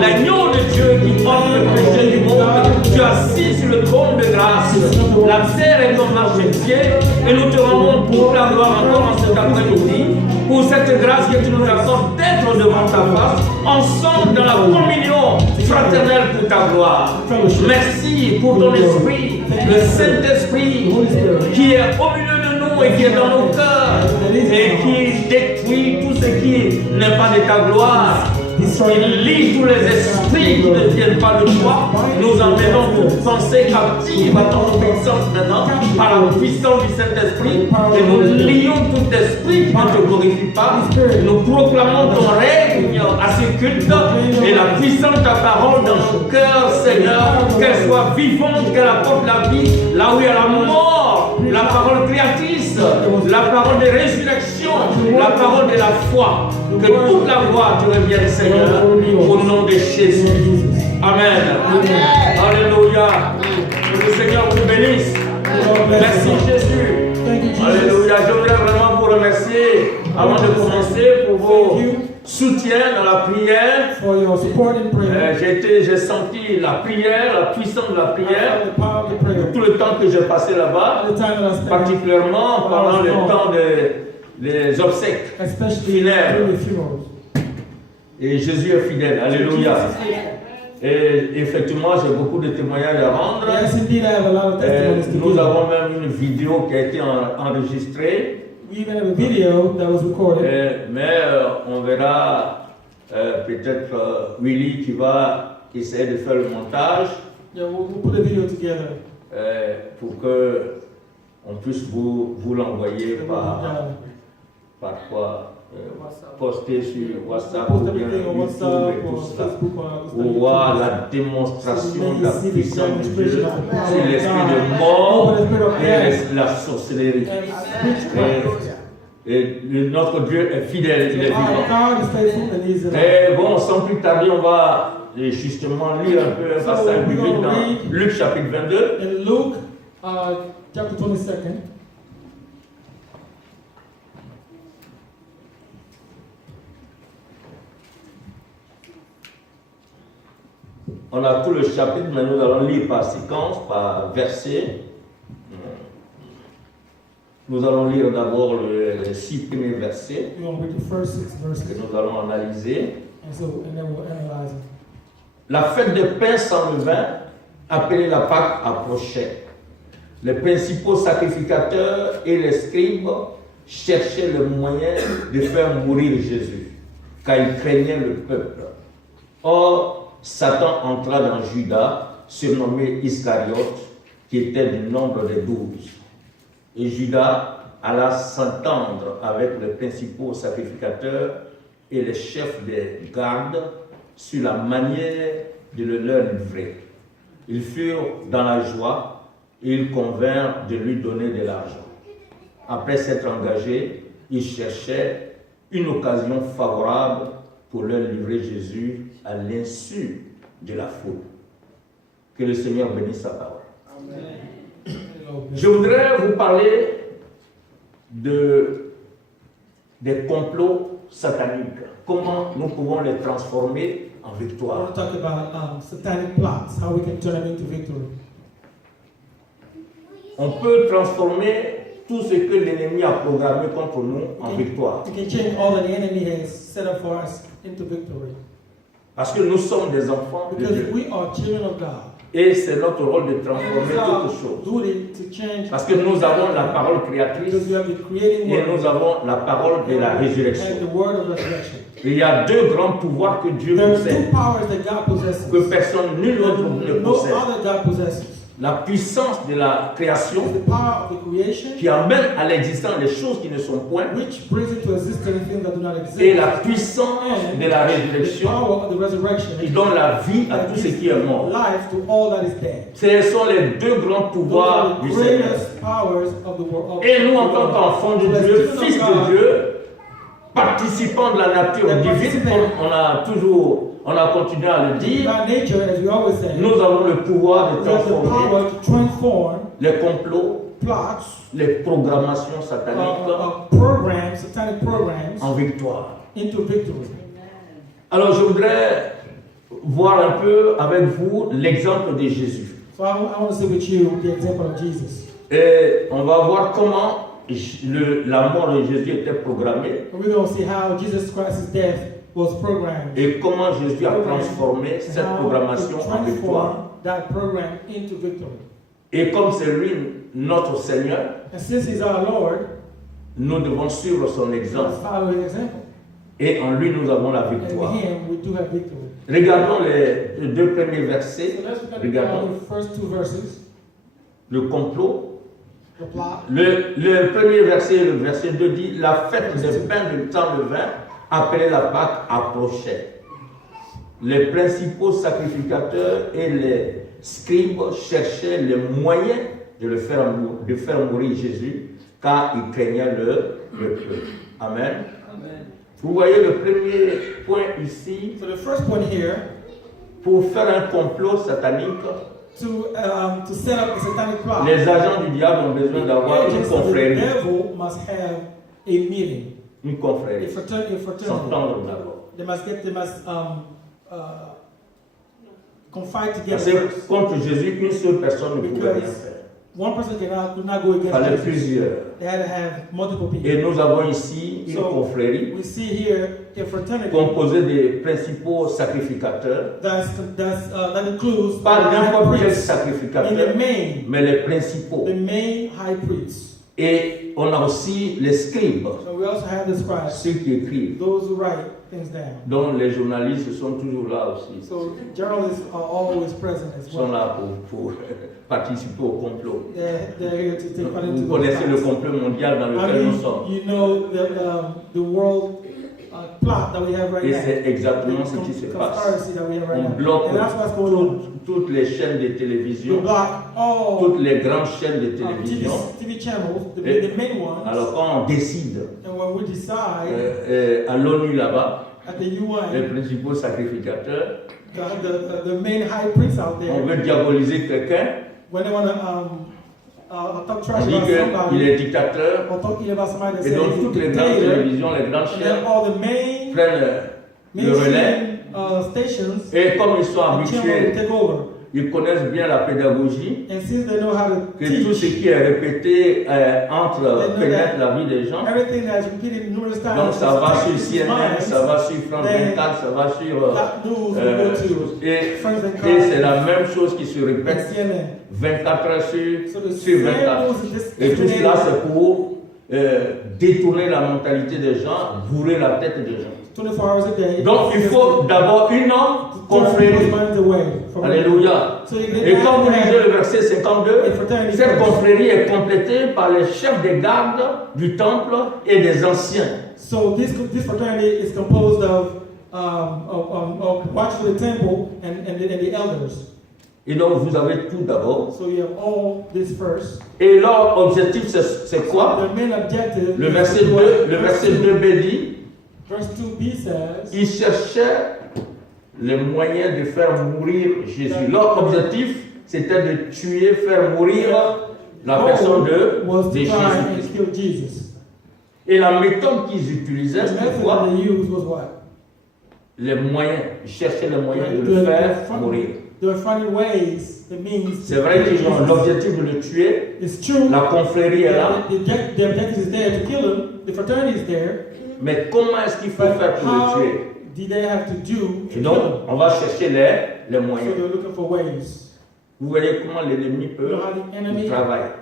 L'agneau de Dieu qui porte le péché du monde, tu es assis sur le trône de grâce. La terre est ton marchepied et nous te rendons toute la gloire encore en cet après-midi pour cette grâce que tu nous accordes d'être devant ta face, ensemble dans la communion fraternelle pour ta gloire. Merci pour ton esprit, le Saint-Esprit qui est au milieu de nous et qui est dans nos cœurs et qui détruit tout ce qui n'est pas de ta gloire. Il lit tous les esprits qui ne viennent pas de toi. Nous emmenons toute pensée captive à ton obéissance maintenant par la puissance du Saint-Esprit. Et nous lions tout esprit qui ne te glorifie pas. Nous proclamons ton règne à ce culte et la puissance de ta parole dans nos cœurs, Seigneur, qu'elle soit vivante, qu'elle apporte la vie là où il y a la mort, la parole créatrice, la parole de résurrection, la parole de la foi. Que toute la gloire te revienne, Seigneur, au nom de Jésus. Amen. Alléluia. Que le Seigneur vous bénisse. Merci Jésus. Alléluia. Je voudrais vraiment vous remercier avant de commencer pour vos soutiens dans la prière. J'ai senti la prière, la puissance de la prière, tout le temps que j'ai passé là-bas, particulièrement pendant le temps des obsèques funèbres. Et Jésus est fidèle. Alléluia. Et effectivement, j'ai beaucoup de témoignages à rendre. Nous avons même une vidéo qui a été enregistrée. Mais on verra peut-être Willy qui va essayer de faire le montage pour que on puisse vous l'envoyer par quoi poster sur WhatsApp ou bien YouTube et tout cela pour voir la démonstration de la puissance de Dieu sur l'esprit de mort et la sorcellerie. Et notre Dieu est fidèle, il est vivant. Et bon, sans plus tarder, on va justement lire un peu un passage biblique dans Luc chapitre 22. Luke chapter 22. On a tout le chapitre, mais nous allons lire par séquence, par verset. Nous allons lire d'abord les 6 premiers versets que nous allons analyser. La fête des pains sans levain, appelée la Pâque, approchait. Les principaux sacrificateurs et les scribes cherchaient le moyen de faire mourir Jésus, car ils craignaient le peuple. Or, Satan entra dans Judas, surnommé Iscariote, qui était du nombre des 12. Et Judas alla s'entendre avec les principaux sacrificateurs et les chefs des gardes sur la manière de le leur livrer. Ils furent dans la joie et ils convinrent de lui donner de l'argent. Après s'être engagés, ils cherchaient une occasion favorable pour leur livrer Jésus à l'insu de la foule. Que le Seigneur bénisse sa parole. Amen. Je voudrais vous parler des complots sataniques. Comment nous pouvons les transformer en victoire. On peut transformer tout ce que l'ennemi a programmé contre nous en victoire. Parce que nous sommes des enfants de Dieu. Et c'est notre rôle de transformer quelque chose. Parce que nous avons la parole créatrice et nous avons la parole de la résurrection. Il y a deux grands pouvoirs que Dieu There are possède, two powers that God possesses. que personne, nul autre ne No possède. other God possesses. La puissance de la création It's the power of the creation, qui amène à l'existence les choses qui ne sont point, which brings into existence things that do not exist. et la puissance de la The résurrection power of the resurrection qui donne la vie à that tout ce gives qui est mort. life to all that is dead. Ce sont les deux grands Those pouvoirs are the du Seigneur. greatest powers of the world. Et nous, en tant qu'enfants de Dieu, fils de Dieu, participants de la nature divine, comme on a continué à le dire, By nature, as we always say, nous avons le pouvoir de we have the transformer power to transform les complots, plots, les programmations sataniques programs, satanic programs, en victoire. into victory. Alors, je voudrais voir un peu avec vous l'exemple de Jésus. So I want to see with you the example of Jesus. Et on va voir comment la mort de Jésus était programmée And we're going to see how Jesus Christ's death was programmed. et comment Jésus a transformé cette How programmation to en victoire. transform that program into victory. Et comme c'est lui notre Seigneur, And since He's our Lord, nous devons suivre son let's exemple. follow His example. Et en lui, nous avons la And victoire. in Him, we do have victory. Regardons les deux premiers versets. So let's look at Regardons the first two verses. le complot. The plot. Le premier verset, le verset 2 dit: la fête des pains de temps de vin, appelée la Pâque, approchait. Les principaux sacrificateurs et les scribes cherchaient les moyens de faire mourir Jésus, car ils craignaient le peuple. Amen. Vous voyez le premier point ici, So the first point here, pour faire un complot satanique, to set up a satanic plot, les agents du diable ont besoin d'avoir une agents of the confrérie. devil must have a meeting, Une a confrérie. fraternity. S'entendre d'abord. They must confide Parce together. que contre Jésus, une seule personne ne pouvait rien faire. One person could not go Il fallait against Jesus. plusieurs. They had to have multiple people. Et nous avons ici une So, confrérie we see here a fraternity composée des principaux sacrificateurs. that includes Pas the high n'importe quel priest, sacrificateur, in mais les principaux. the main high priest. Et on a aussi les scribes, So we also have the scribes, ceux qui écrivent, those who write things down. dont les journalistes sont toujours là aussi. So journalists are always present as Ils sont well. là pour participer au complot. They're here to take part into Vous those connaissez le plots. complot mondial dans I lequel nous mean, sommes. you know the world plot that we have right Et now. c'est exactement ce The qui se passe. conspiracy that we have right On now. bloque And that's what's going on. toutes les chaînes de We télévision, block all toutes les grandes chaînes de TV télévision. channels, Et- the main ones. Alors quand on décide And when we decide à l'ONU là-bas, at the les UN, principaux sacrificateurs, the main high priests out on there, veut diaboliser quelqu'un, when they want to talk on trash dit about qu'il somebody, est dictateur, or talk ill about somebody that et says donc he's toutes a les grandes dictator, télévisions, les grandes and chaînes then all the main prennent le relais, stations et comme ils sont and channels will habitués, take over. ils connaissent bien la pédagogie, And since they know how to que tout ce teach, qui est répété pénètre la vie des gens. everything that's repeated numerous times, Donc ça va sur touches CNN, minds, ça va sur France 24, ça va sur... that news will go to et Friends and c'est la Colleagues même chose qui se and répète CNN. 24 heures So the sur same 24. news is Et tout cela, disseminated c'est pour détourner la mentalité des gens, bourrer la tête des gens. 24 hours a day. Donc il faut d'abord une turn confrérie. people's minds away from Alléluia. So you Et can comme vous have lisez le verset 52, a fraternity cette first. confrérie est complétée par les chefs des gardes du temple et des anciens. So this fraternity is composed of watch for the temple and the elders. Et donc vous avez tout d'abord. So you have all this first. Et leur objectif, c'est quoi? The main objective. Le is verset to do 2, what? le verset 2b dit, Verse 2b says. ils cherchaient les moyens de faire mourir Jésus. Leur objectif, c'était de tuer, faire mourir la personne was de to try and Jésus. kill Jesus. Et la méthode qu'ils utilisaient, The c'était method quoi? that they used was what? Les moyens. Ils cherchaient les moyens de They le were faire finding- mourir. they were finding ways, the means. C'est vrai qu'ils ont l'objectif de le tuer. It's true. La confrérie est là. The objective is there to kill him. The fraternity is there. Mais comment est-ce qu'il faut But faire pour how le tuer? did they have to do to Et kill donc, him? on va chercher les So moyens. they're looking for ways. Vous voyez comment l'ennemi You peut know how the enemy travailler.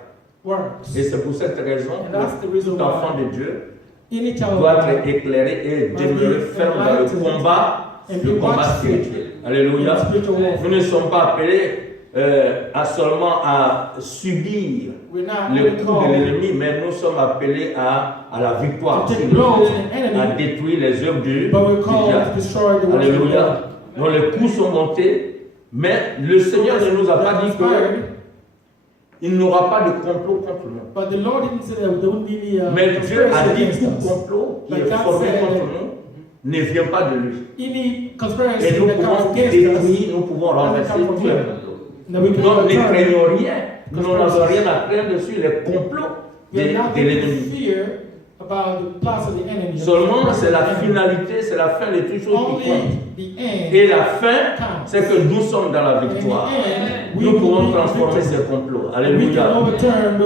works. Et c'est pour cette raison And that's the que reason tout enfant why de Dieu Any child of doit God être éclairé et demeurer ferme dans le combat spirituel. Alléluia. Nous ne sommes pas appelés seulement à subir le coup de l'ennemi, mais nous sommes appelés à la victoire, à détruire les œuvres du diable. Alléluia. Donc les coups sont montés, mais le Seigneur ne nous a pas dit qu'il n'aura pas de complot contre nous. Mais Dieu a dit tout complot qui est formé contre nous ne vient pas de lui. Et nous pouvons détruire, nous pouvons renverser tout le complot. Donc ne craignons rien, nous n'avons rien à craindre sur les complots de l'ennemi. Seulement c'est la finalité, c'est la fin de toutes choses qui compte. Et la fin, c'est que nous sommes dans la victoire. Nous pouvons transformer ces complots. Alléluia.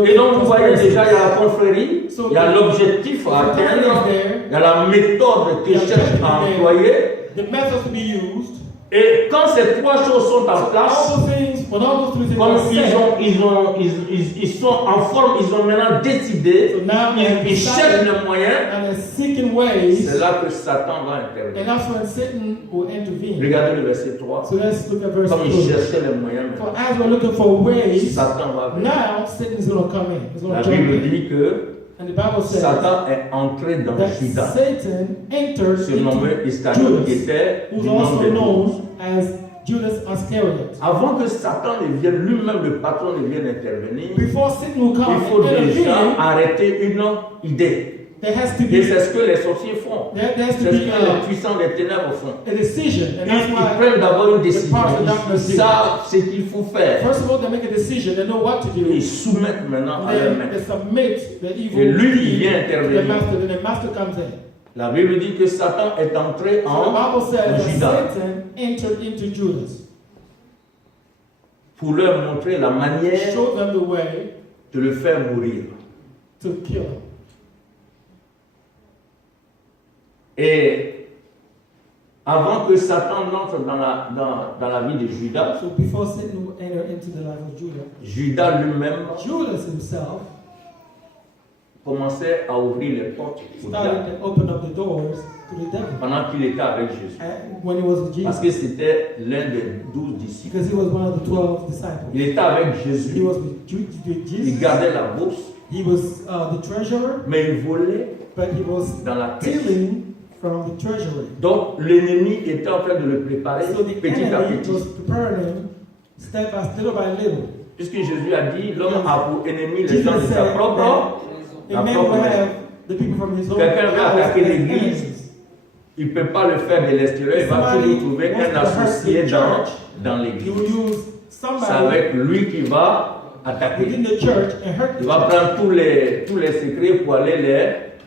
Et donc vous voyez déjà, il y a la confrérie, il y a l'objectif à atteindre, il y a la méthode que cherche à employer. Et quand ces trois choses sont en place, comme ils sont en forme, ils ont maintenant décidé, ils cherchent le moyen, c'est là que Satan va intervenir. Regardez le verset 3. Comme il cherchait le moyen, Satan va venir. La Bible dit que Satan est entré dans Judas, surnommé Iscariote, qui était du nom de 12. Avant que Satan ne vienne, lui-même le patron ne vienne intervenir, il faut déjà arrêter une idée. Et c'est ce que les sorciers font. C'est ce que les puissants des ténèbres font. Ils prennent d'abord une décision. Ils savent ce qu'il faut faire. Ils soumettent maintenant à leur maître. Et lui, il vient intervenir. La Bible dit que Satan est entré en Judas pour leur montrer la manière de le faire mourir. Et avant que Satan n'entre dans la vie de Judas, Judas lui-même commençait à ouvrir les portes au diable pendant qu'il était avec Jésus. Parce que c'était l'un des 12 disciples. Il était avec Jésus. Il gardait la bourse. Mais il volait dans la caisse. Donc l'ennemi était en train de le préparer petit à petit. Puisque Jésus a dit, l'homme a pour ennemi les gens de sa propre maison. Quelqu'un veut attaquer l'église, il ne peut pas le faire de l'extérieur, il va toujours trouver un associé dans l'église. C'est avec lui qu'il va attaquer. Il va prendre tous les secrets pour aller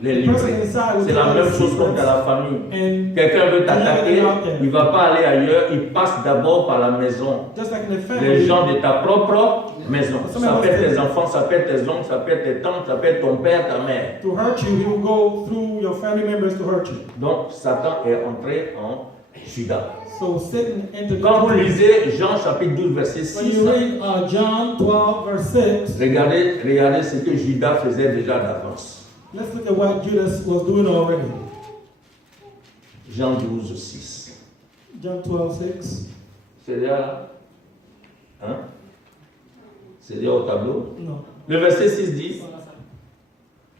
les livrer. C'est la même chose comme dans la famille. Quelqu'un veut t'attaquer, il ne va pas aller ailleurs, il passe d'abord par la maison. Les gens de ta propre maison. Ça peut être tes enfants, ça peut être tes oncles, ça peut être tes tantes, ça peut être ton père, ta mère. Donc Satan est entré en Judas. Quand vous lisez Jean chapitre 12 verset 6, regardez ce que Judas faisait déjà d'avance. Let's look at what Judas was doing already. Jean 12, 6. John 12, 6. C'est là. Hein? C'est là au tableau? Non. Le verset 6 dit.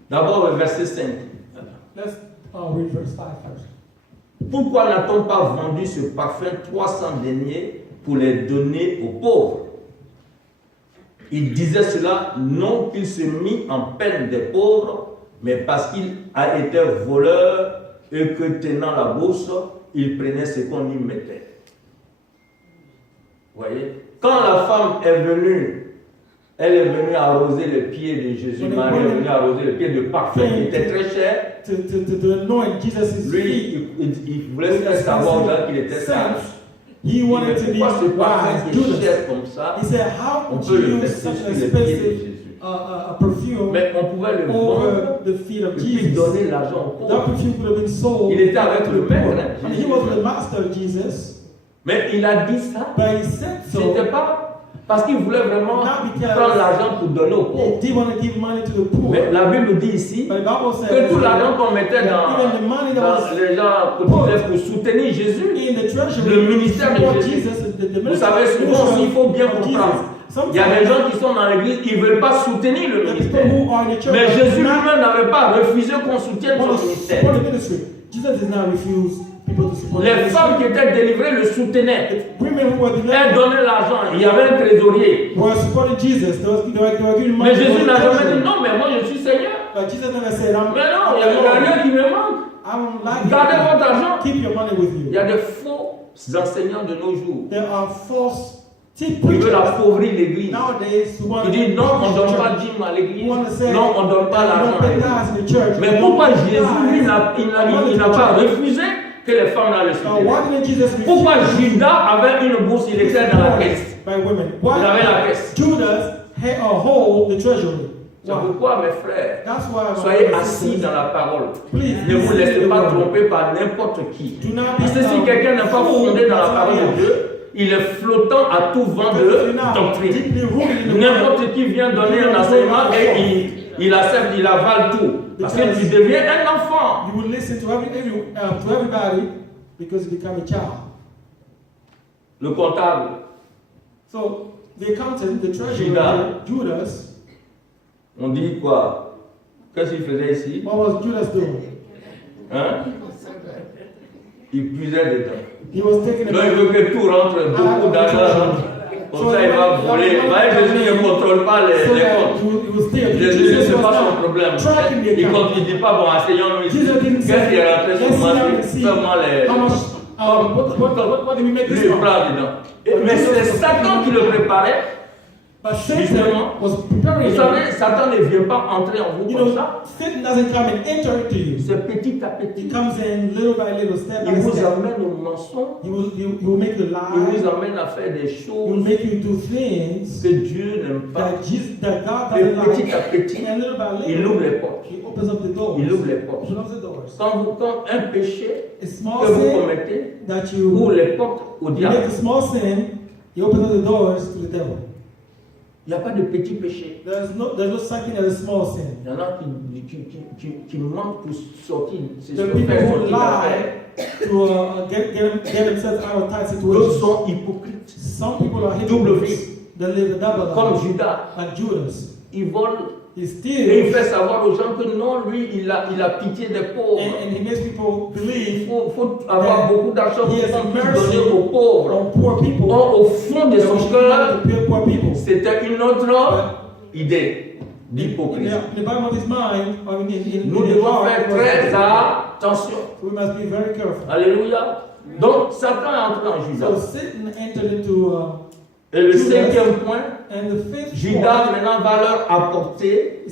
D'abord le verset 5. Let's read verse 5 first. Pourquoi n'a-t-on pas vendu ce parfum 300 deniers pour les donner aux pauvres? Il disait cela non qu'il se mit en peine des pauvres, mais parce qu'il a été voleur et que tenant la bourse, il prenait ce qu'on y mettait. Vous voyez? Quand la femme est venue, elle est venue arroser les pieds de Jésus. Marie est venue arroser les pieds de parfum qui était très cher. Lui, il voulait faire savoir qu'il était sage. He wanted to be wise. Judas. Comme ça, he said, how could you use such an expensive perfume over the feet of Jesus? That perfume could have been sold. Il était avec le maître. He was the master of Jesus. Mais il a dit ça. But he said so. C'était pas Parce qu'il voulait vraiment prendre l'argent pour donner aux pauvres. Mais la Bible dit ici que tout l'argent qu'on mettait dans les gens pour soutenir Jésus, le ministère de Jésus. Vous savez, souvent aussi, il faut bien comprendre. Il y a des gens qui sont dans l'église, ils ne veulent pas soutenir le ministère. Mais Jésus lui-même n'avait pas refusé qu'on soutienne son ministère. Les femmes qui étaient délivrées le soutenaient. Elles donnaient l'argent. Il y avait un trésorier. Mais Jésus n'a jamais dit non, mais moi je suis Seigneur. Mais non, il y a rien qui me manque. Gardez votre argent. Il y a des faux enseignants de nos jours. Ils veulent appauvrir l'église. Ils disent non, on ne donne pas de dîme à l'église. Non, on ne donne pas l'argent à l'église. Mais pourquoi Jésus, lui, il n'a pas refusé que les femmes n'aient le soutien? Pourquoi Judas avait une bourse, il était dans la caisse? Il avait la caisse. C'est pourquoi, mes frères, soyez assis dans la parole. Ne vous laissez pas tromper par n'importe qui. Parce que si quelqu'un n'est pas fondé dans la parole de Dieu, il est flottant à tout vent de doctrine. N'importe qui vient donner un enseignement et il accepte, il avale tout. Parce que tu deviens un enfant. You will listen to everybody because you become a child. Le comptable. So the accountant, the treasurer, Judas. On dit quoi? Qu'est-ce qu'il faisait ici? What was Judas doing? Hein? Il puisait dedans. He was taking donc il veut que tout rentre, beaucoup d'argent. Comme ça, il va voler. Jésus ne contrôle pas les comptes. Jésus ne sait pas son problème. Il ne dit pas, bon, enseignons-nous ici. Qu'est-ce qui est rentré sur moi? Seulement les... Lui, il prend dedans. Mais c'est Satan qui le préparait. Justement, vous savez, Satan ne vient pas entrer en vous comme ça. Satan doesn't come and enter into you. C'est petit à petit. He comes in little by little, step by step. Il vous amène au mensonge. He will make you lie. Il vous amène à faire des choses. He will make you do things que Dieu n'aime pas. That God et doesn't like. Petit à petit, and little by little, il ouvre les portes. He opens up the doors. Il ouvre les portes. He opens the doors. Quand un péché a small que vous commettez ouvre les portes au diable. You make a small sin, he opens up the doors to the devil. Il n'y a pas de petit péché. There's no such thing as a small sin. Il y en a qui mentent pour sortir. The people who lie to get themselves out of tight situations. D'autres sont hypocrites. Some people are double hypocrites. They live a double life. Comme Judas. Like Judas. Il vole. He steals. Et il fait savoir aux gens que non, lui, il a pitié des pauvres. And he makes people believe. Il faut avoir beaucoup d'argent pour donner aux pauvres. On poor people. Or, au fond de son cœur, poor people. C'était une autre idée d'hypocrisie. Nous devons faire très attention. We must be very careful. Alléluia. Donc, Satan est entré en Judas. So Satan entered into, et le cinquième point, Judas maintenant va leur apporter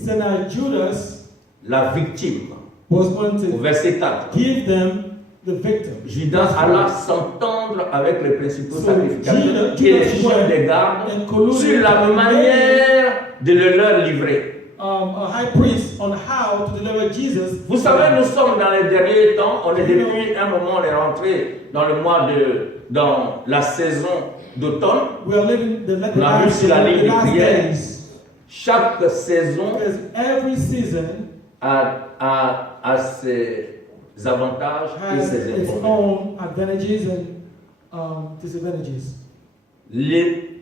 Judas la victime. Was going to au verset 4. Give them the victim. Judas alla s'entendre avec les principaux sacrificateurs et les chefs des gardes sur la manière de le leur livrer. A high priest on how to deliver Jesus. Vous savez, nous sommes dans les derniers temps. On est depuis un moment, on est rentré dans le mois dans la saison d'automne. On a vu sur la ligne de prière. Chaque saison a ses avantages et ses inconvénients.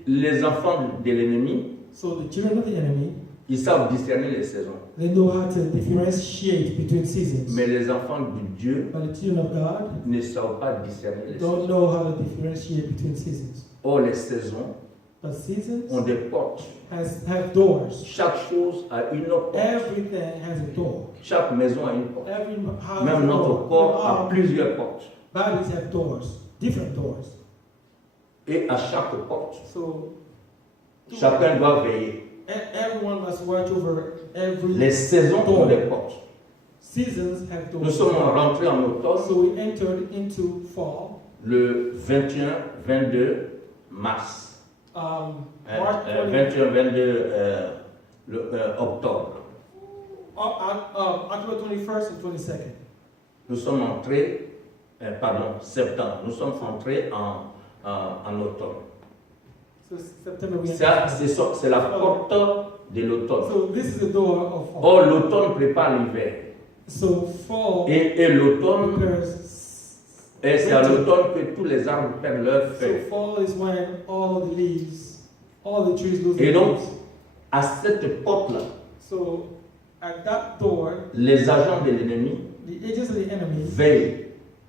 Les enfants de l'ennemi, ils savent discerner les saisons. They know how to differentiate between seasons. Mais les enfants de Dieu ne savent pas discerner les saisons. Don't know how to differentiate between seasons. Or, les saisons ont des portes. Have doors. Chaque chose a une porte. Everything has a door. Chaque maison a une porte. Même notre corps a plusieurs portes. Bodies have doors, different doors. Et à chaque porte, chacun doit veiller. Everyone must watch over every les saisons ont des portes. Seasons have doors. Nous sommes rentrés en automne. So we entered into fall. Le 21-22 mars. 21-22 octobre. October 21st and 22nd. Nous sommes entrés, septembre. Nous sommes entrés en automne. So September we Ça, c'est la porte de l'automne. So this is the door of fall. Or, l'automne prépare l'hiver. So fall Et l'automne, prepares et c'est à l'automne que tous les arbres perdent leurs so feuilles. fall is when all the leaves, all the trees lose Et their donc, leaves. à cette porte-là, So at that door, les agents de l'ennemi the agents of the enemy veillent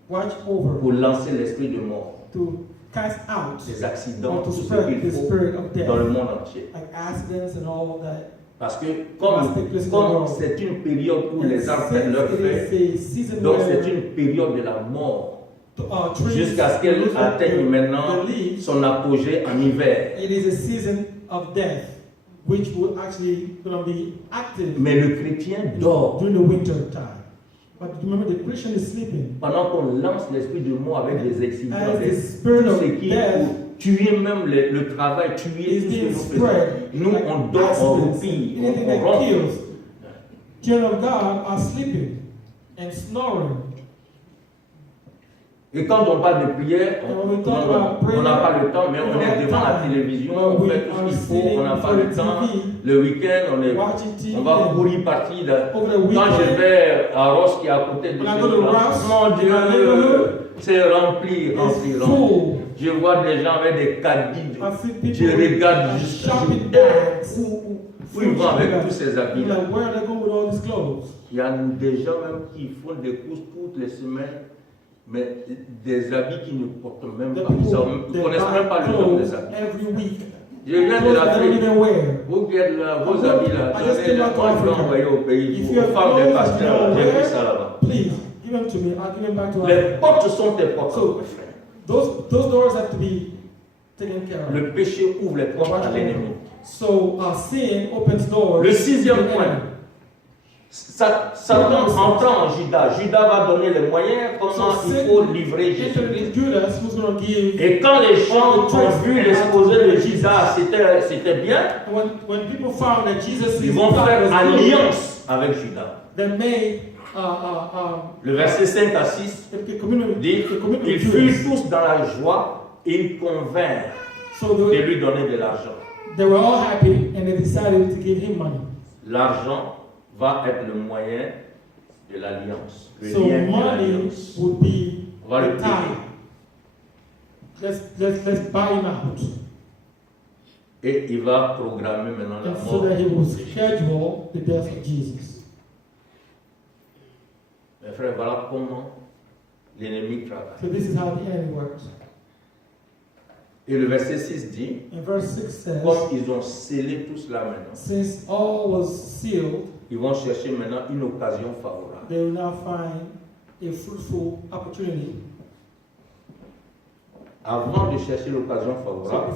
watch over pour lancer l'esprit de mort, to cast out des accidents, or to tout ce spread qu'il the faut spirit of death, dans le monde entier. like accidents and all that. Parce que comme c'est une période où les arbres perdent leurs feuilles, donc c'est une période de la mort, jusqu'à ce qu'elle atteigne maintenant son apogée en hiver. It is a season of death, which will actually be active Mais le chrétien dort. during the winter time. But remember, the Christian is sleeping. Pendant qu'on lance l'esprit de mort avec des accidents, As the tout spirit of ce qui death pour tuer même le travail, tuer is tout ce being que nous faisons. spread, Nous, like on dort, on accidents, roupille, anything on that ronfle. kills. Children of God are sleeping and snoring. Et quand on parle de prière, on n'a pas le temps, mais on est devant la télévision, on fait tout ce qu'il faut, on n'a pas le temps. Le week-end, on va courir partir. Quand je vais à Ross qui est à côté de chez nous, mon Dieu, c'est rempli. Je vois des gens avec des caddies, je regarde juste où ils vont avec tous ces habits-là. Il y a des gens même qui font des courses toutes les semaines. Mais des habits qui ne portent même pas, ils ne connaissent même pas le nom des habits. Je viens de l'Afrique, vous qui êtes là, vos habits là, donnez-les-moi, je vais envoyer au pays, aux femmes des pasteurs, j'ai vu ça là-bas. Les portes sont des portes, frère. Those doors have to be taken care of. Le péché ouvre les portes à l'ennemi. So sin opens doors. Le sixième point. Satan entrant en Judas. Judas va donner les moyens comment il faut livrer Jésus-Christ. Et quand les gens ont vu l'exposé de Judas, c'était bien, ils vont faire alliance avec Judas. Le verset 5 à 6 dit, ils furent tous dans la joie et ils convinrent de lui donner de l'argent. L'argent va être le moyen de l'alliance. Le lien de l'alliance. On va le payer. Let's buy him out. Et il va programmer maintenant la mort. So that he will schedule the death of Jesus. Mes frères, voilà comment l'ennemi travaille. So this is how the enemy works. Et le verset 6 dit, comme ils ont scellé tout cela maintenant, since all was sealed, ils vont chercher maintenant une occasion favorable. They will now find a fruitful opportunity. Avant de chercher l'occasion favorable,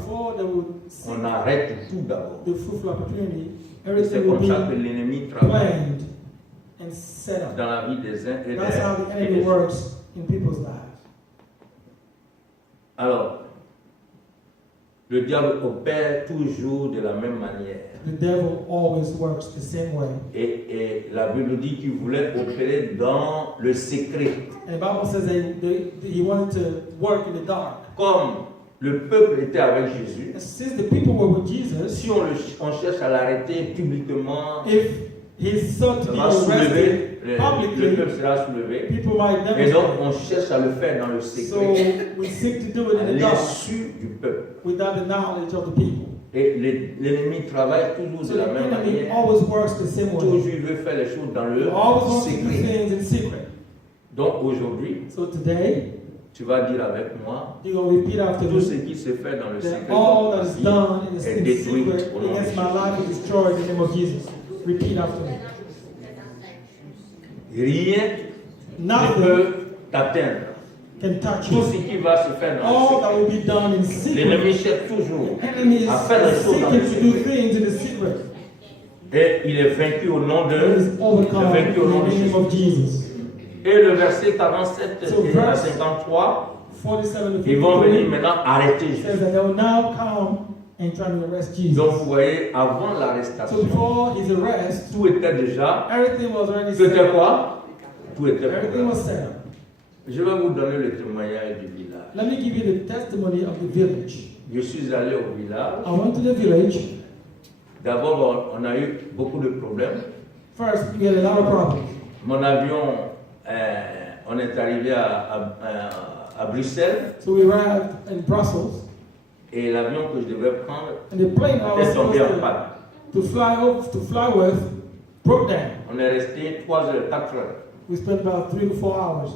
on arrête tout d'abord. C'est comme ça que l'ennemi travaille dans la vie des uns et des autres. Alors, le diable opère toujours de la même manière. The devil always works the same way. Et la Bible dit qu'il voulait opérer dans le secret. And the Bible says that he wanted to work in the dark. Comme le peuple était avec Jésus, since the people were with Jesus, si on cherche à l'arrêter publiquement, if he's sought to be arrested publicly, le peuple sera soulevé. People might demonstrate. Et donc on cherche à le faire dans le secret. So we seek to do it in the dark, l'insu du peuple. Without the knowledge of the people. Et l'ennemi travaille toujours de la même manière. Toujours il veut faire les choses dans le secret. Donc aujourd'hui, tu vas dire avec moi, tout ce qui se fait dans le secret est détruit au nom de Jésus. Rien ne peut t'atteindre. Tout ce qui va se faire dans le secret, l'ennemi cherche toujours à faire les choses dans le secret. Et il est vaincu au nom de Jésus. Et le verset 47 et 53, ils vont venir maintenant arrêter Jésus. Donc vous voyez, avant l'arrestation, tout était déjà. C'était quoi? Tout était programmé. Je vais vous donner le témoignage du village. Let me give you the testimony of the village. Je suis allé au village. I went to the village. D'abord, on a eu beaucoup de problèmes. First, we had a lot of problems. Mon avion, on est arrivé à Bruxelles. So we arrived in Brussels. Et l'avion que je devais prendre était tombé en panne. To fly with broke down. On est resté 3 heures, 4 heures. We spent about 3 to 4 hours.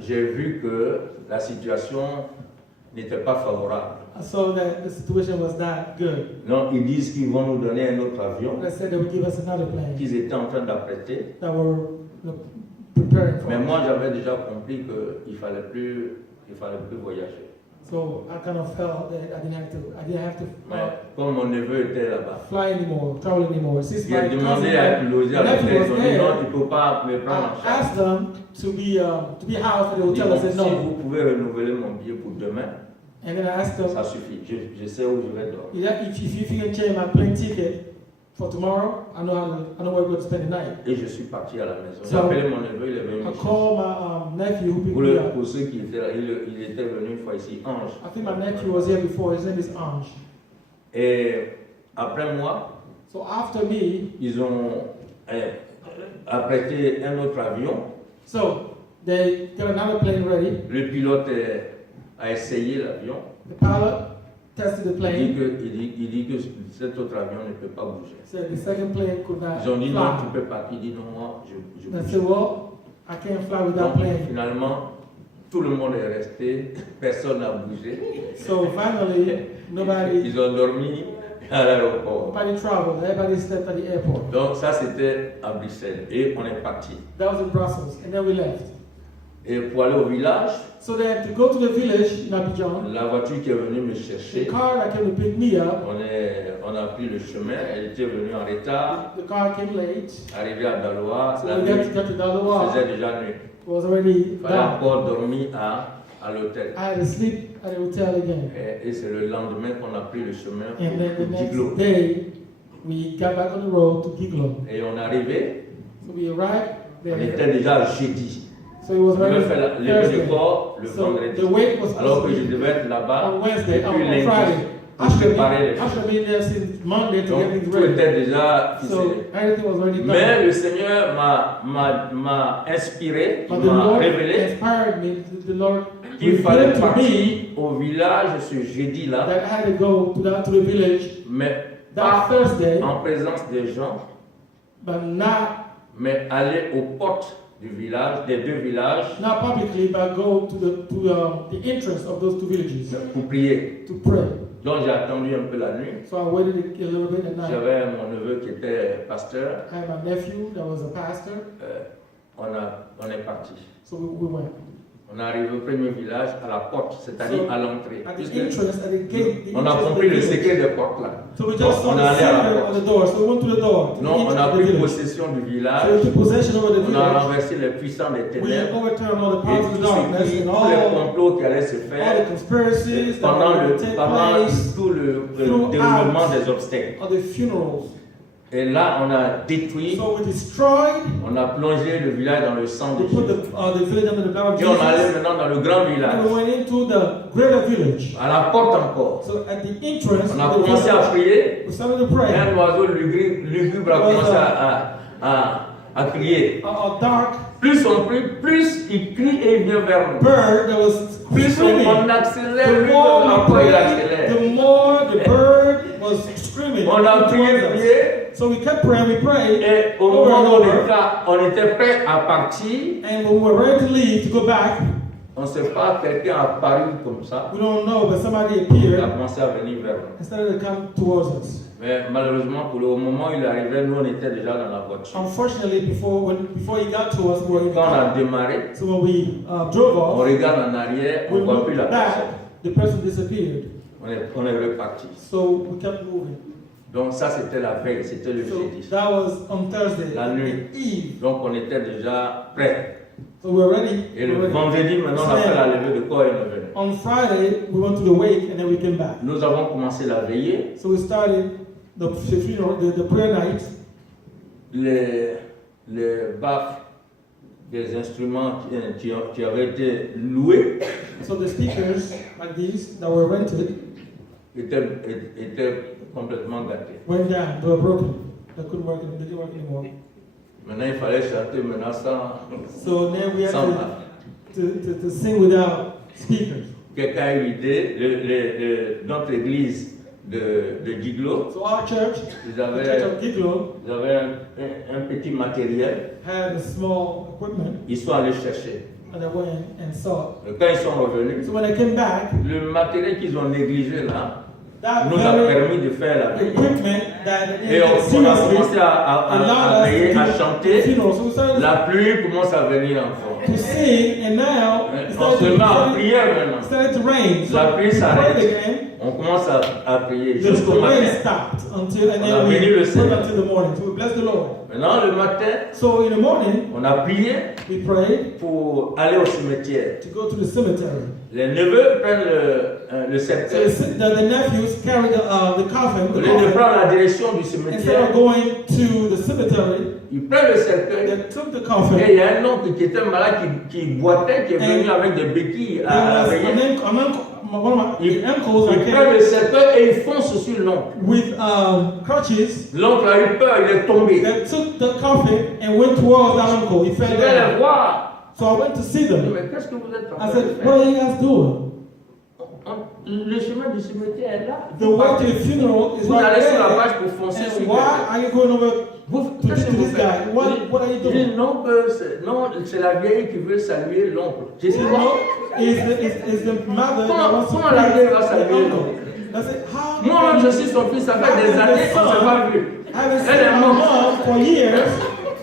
J'ai vu que la situation n'était pas favorable. I saw that the situation was not good. Non, ils disent qu'ils vont nous donner un autre avion. They said they would give us another plane. Qu'ils étaient en train d'apprêter. That were preparing for. Mais moi, j'avais déjà compris qu'il fallait plus voyager. So I kind of felt that I didn't have to comme mon neveu était là-bas. Fly anymore, travel anymore. Il a demandé à loger avec les gens. Non, il ne faut pas me prendre en charge. I asked them to be housed at the hotel. I said no. Si vous pouvez renouveler mon billet pour demain, and then I asked them, ça suffit. Je sais où je vais dormir. If you can change my plane ticket for tomorrow, I know where we're going to spend the night. Et je suis parti à la maison. J'ai appelé mon neveu, il est venu. I called my nephew who picked me up. Pour ceux qui étaient là, il était venu une fois ici, Ange. I think my nephew was here before. His name is Ange. Et après moi, so after me, ils ont apprêté un autre avion. So they got another plane ready. Le pilote a essayé l'avion. The pilot tested the plane. Il dit que cet autre avion ne peut pas bouger. Said the second plane could not Ils ont dit fly. non, tu peux pas. Il dit non, moi je bouge. I said, well, I can't fly with that plane. Finalement, tout le monde est resté, personne n'a bougé. So finally, nobody. Ils ont dormi à l'aéroport. Nobody traveled. Everybody slept at the airport. Donc ça c'était à Bruxelles et on est parti. That was in Brussels, and then we left. Et pour aller au village, so then to go to the village in Abidjan, la voiture qui est venue me chercher, the car that came to pick me up, on a pris le chemin, elle était venue en retard. The car came late. Arrivé à Daloa, so la we got to Daloa. faisait déjà nuit. It was already Il fallait encore dormir à l'hôtel. I had to sleep at the hotel again. Et c'est le lendemain qu'on a pris le chemin And then the next Giglo. day, we got back on the road to Giglo. Et on est arrivé. So we arrived there. On était déjà jeudi. So it was on devait faire le lever de corps le so vendredi. The wake was alors que je devais être là-bas on Wednesday, on lundi. Friday. I should be there since Monday to Donc, get things tout ready. était déjà ficelé. So everything was already done. Mais le Seigneur m'a inspiré, But il m'a Lord révélé inspired me, the Lord qu'il fallait revealed to partir me au village ce jeudi-là, that I had to go to the village mais that pas Thursday, en présence des gens, but not mais aller aux portes du village, des deux villages, not publicly, but go to the entrance of those two villages pour prier. to pray. Donc j'ai attendu un peu la nuit. So I waited a little bit at night. J'avais mon neveu qui était pasteur. I had my nephew that was a pastor. On est parti. So we went. On est arrivé au premier village, à la porte, c'est-à-dire à l'entrée. On a compris le secret des portes là. So we just on the door. So we went to the door. Non, on a pris possession du village. On a renversé les puissants des ténèbres. Et tous les complots qui allaient se faire pendant tout le déroulement des obstacles. Et là, on a détruit, on a plongé le village dans le sang de Jésus. Et on allait maintenant dans le grand village. À la porte encore. On a commencé à prier. Et un oiseau lugubre a commencé à crier. Plus on prie, plus il crie et il vient vers nous. Plus on accélère, plus encore il accélère. On a prié. So we kept praying, we prayed. Et au moment où on était prêt à partir, and when we were ready to leave, to go back, on ne sait pas, quelqu'un a apparu comme ça. We don't know, but somebody appeared. Il a commencé à venir vers nous. And started to come towards us. Mais malheureusement, au moment où il arrivait, nous on était déjà dans la voiture. Unfortunately, before he got to us, we were in the Quand on car. a démarré, So when we drove off, on regarde en arrière, on ne voit plus la personne. The person disappeared. On est reparti. So we kept moving. Donc ça c'était la veille, c'était le jeudi. That was on Thursday. La nuit. Eve. Donc on était déjà prêts. So we were ready. Et le vendredi, maintenant on a fait la levée de corps et on est venu. On Friday, we went to the wake and then we came back. Nous avons commencé la veillée. So we started the prayer night. Les baffes des instruments qui avaient été loués. So the speakers like these that were rented. étaient complètement gâtés. Went down, they were broken. They couldn't work anymore. Maintenant, il fallait chanter maintenant so now we sans had to sing without speakers. Quelqu'un a eu l'idée, notre église de Giglo. So our church, ils avaient un petit matériel. Had a small equipment. Ils sont allés chercher. And they went and saw it. Quand ils sont revenus, so when they came back, le matériel qu'ils ont négligé là nous a permis de faire la prière. Et on a commencé à prier, à chanter. La pluie commence à venir encore. To sing, and now on se met à prier maintenant. La pluie s'arrête. On commence à prier jusqu'au matin. On a béni le Seigneur. Maintenant le matin, so in the morning, on a prié pour aller au cimetière. To go to the cemetery. Les neveux prennent le cercueil. So the nephews carry the coffin. Au lieu de prendre la direction du cimetière, instead of going to the cemetery, ils prennent le cercueil. They took the coffin. Et il y a un oncle qui était malade, qui boitait, qui est venu avec des béquilles à la veillée. Ils prennent le cercueil et ils foncent sur l'oncle. With crutches. L'oncle a eu peur, il est tombé. They took the coffin and went towards that uncle. He fell down. Je vais les voir. So I went to see them. Mais qu'est-ce que vous êtes en train I de said, faire? what are you guys doing? Le chemin du cimetière est là. The way to the funeral is vous right allez there. sur la page pour foncer sur why are you going over to this guy? faites? What are you doing? Non, c'est la vieille qui veut saluer l'oncle. J'ai dit non. Is the mother that wants to Comment la vieille va praise saluer the uncle? l'oncle? I said, how? Moi, je suis son fils, ça fait des années qu'on ne s'est pas vu. I haven't Elle seen est my morte. mom for years.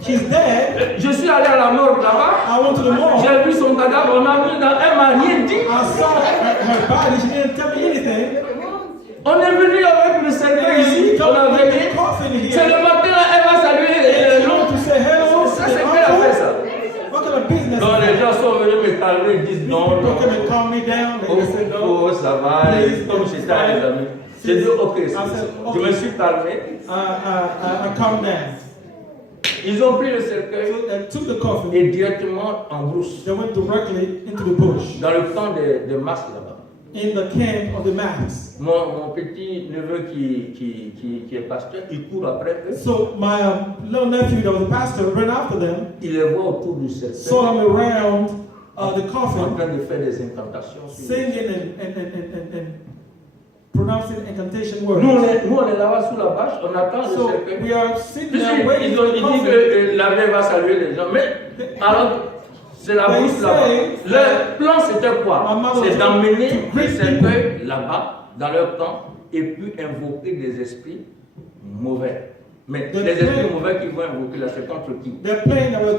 She's dead. Je suis allé à la morgue là-bas. I went to the morgue. J'ai vu son cadavre, on a vu elle m'a rien dit. I saw her body. She didn't tell me anything. On est venu avec le cercueil ici, on a veillé. C'est le matin, elle va saluer l'oncle. Ça, c'est qu'elle a fait ça. What kind of business? Donc les gens sont venus me calmer, ils disent non, non. Oh, ça va, comme j'étais à les amis. J'ai dit ok, je me suis calmé. I calmed down. Ils ont pris le cercueil took the coffin et directement en brousse. They went directly into the bush. Dans le camp de Mas là-bas. In the camp of the Maps. Mon petit neveu qui est pasteur, il court après eux. So my little nephew that was a pastor ran after them. Il les voit autour du cercueil. Saw them around the coffin. En train de faire des incantations. Singing and pronouncing incantation words. Nous on est là-bas sous la bâche, on attend le cercueil. We are sitting there waiting. Ils ont dit que la vieille va saluer les gens, mais alors c'est la bouche là-bas. Leur plan c'était quoi? C'est d'emmener le cercueil là-bas, dans leur camp, et puis invoquer des esprits mauvais. Mais les esprits mauvais qui vont invoquer là, c'est contre qui?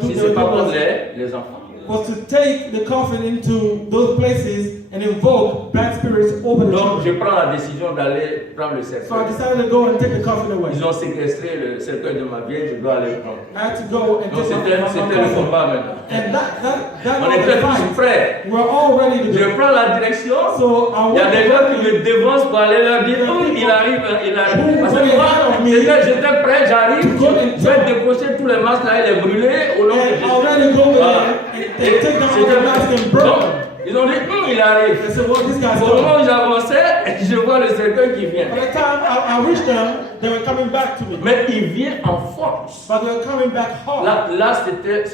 Si c'est pas contre les enfants. Was to take the coffin into those places and invoke bad spirits over the Donc, children. je prends la décision d'aller prendre le cercueil. So I decided to go and take the coffin away. Ils ont séquestré le cercueil de ma vieille, je dois aller le prendre. I had to go and Donc, take my c'était le coffin. combat maintenant. And that On was était the tous fight. prêts. We're all ready to Je go. prends la direction. So I Il y a went des gens qui me devancent pour aller leur dire oh, il arrive. Parce que moi, j'étais prêt, j'arrive, je vais décocher tous les masques là et les brûler au nom de Jésus. already go there and take down all the masks and burn them. Ils ont dit il arrive. I said, well, this guy's Au moment going. où j'avançais, je vois le cercueil qui vient. By the time I reached them, they were coming back to me. Mais il vient en force. But they were coming back hard. Là ce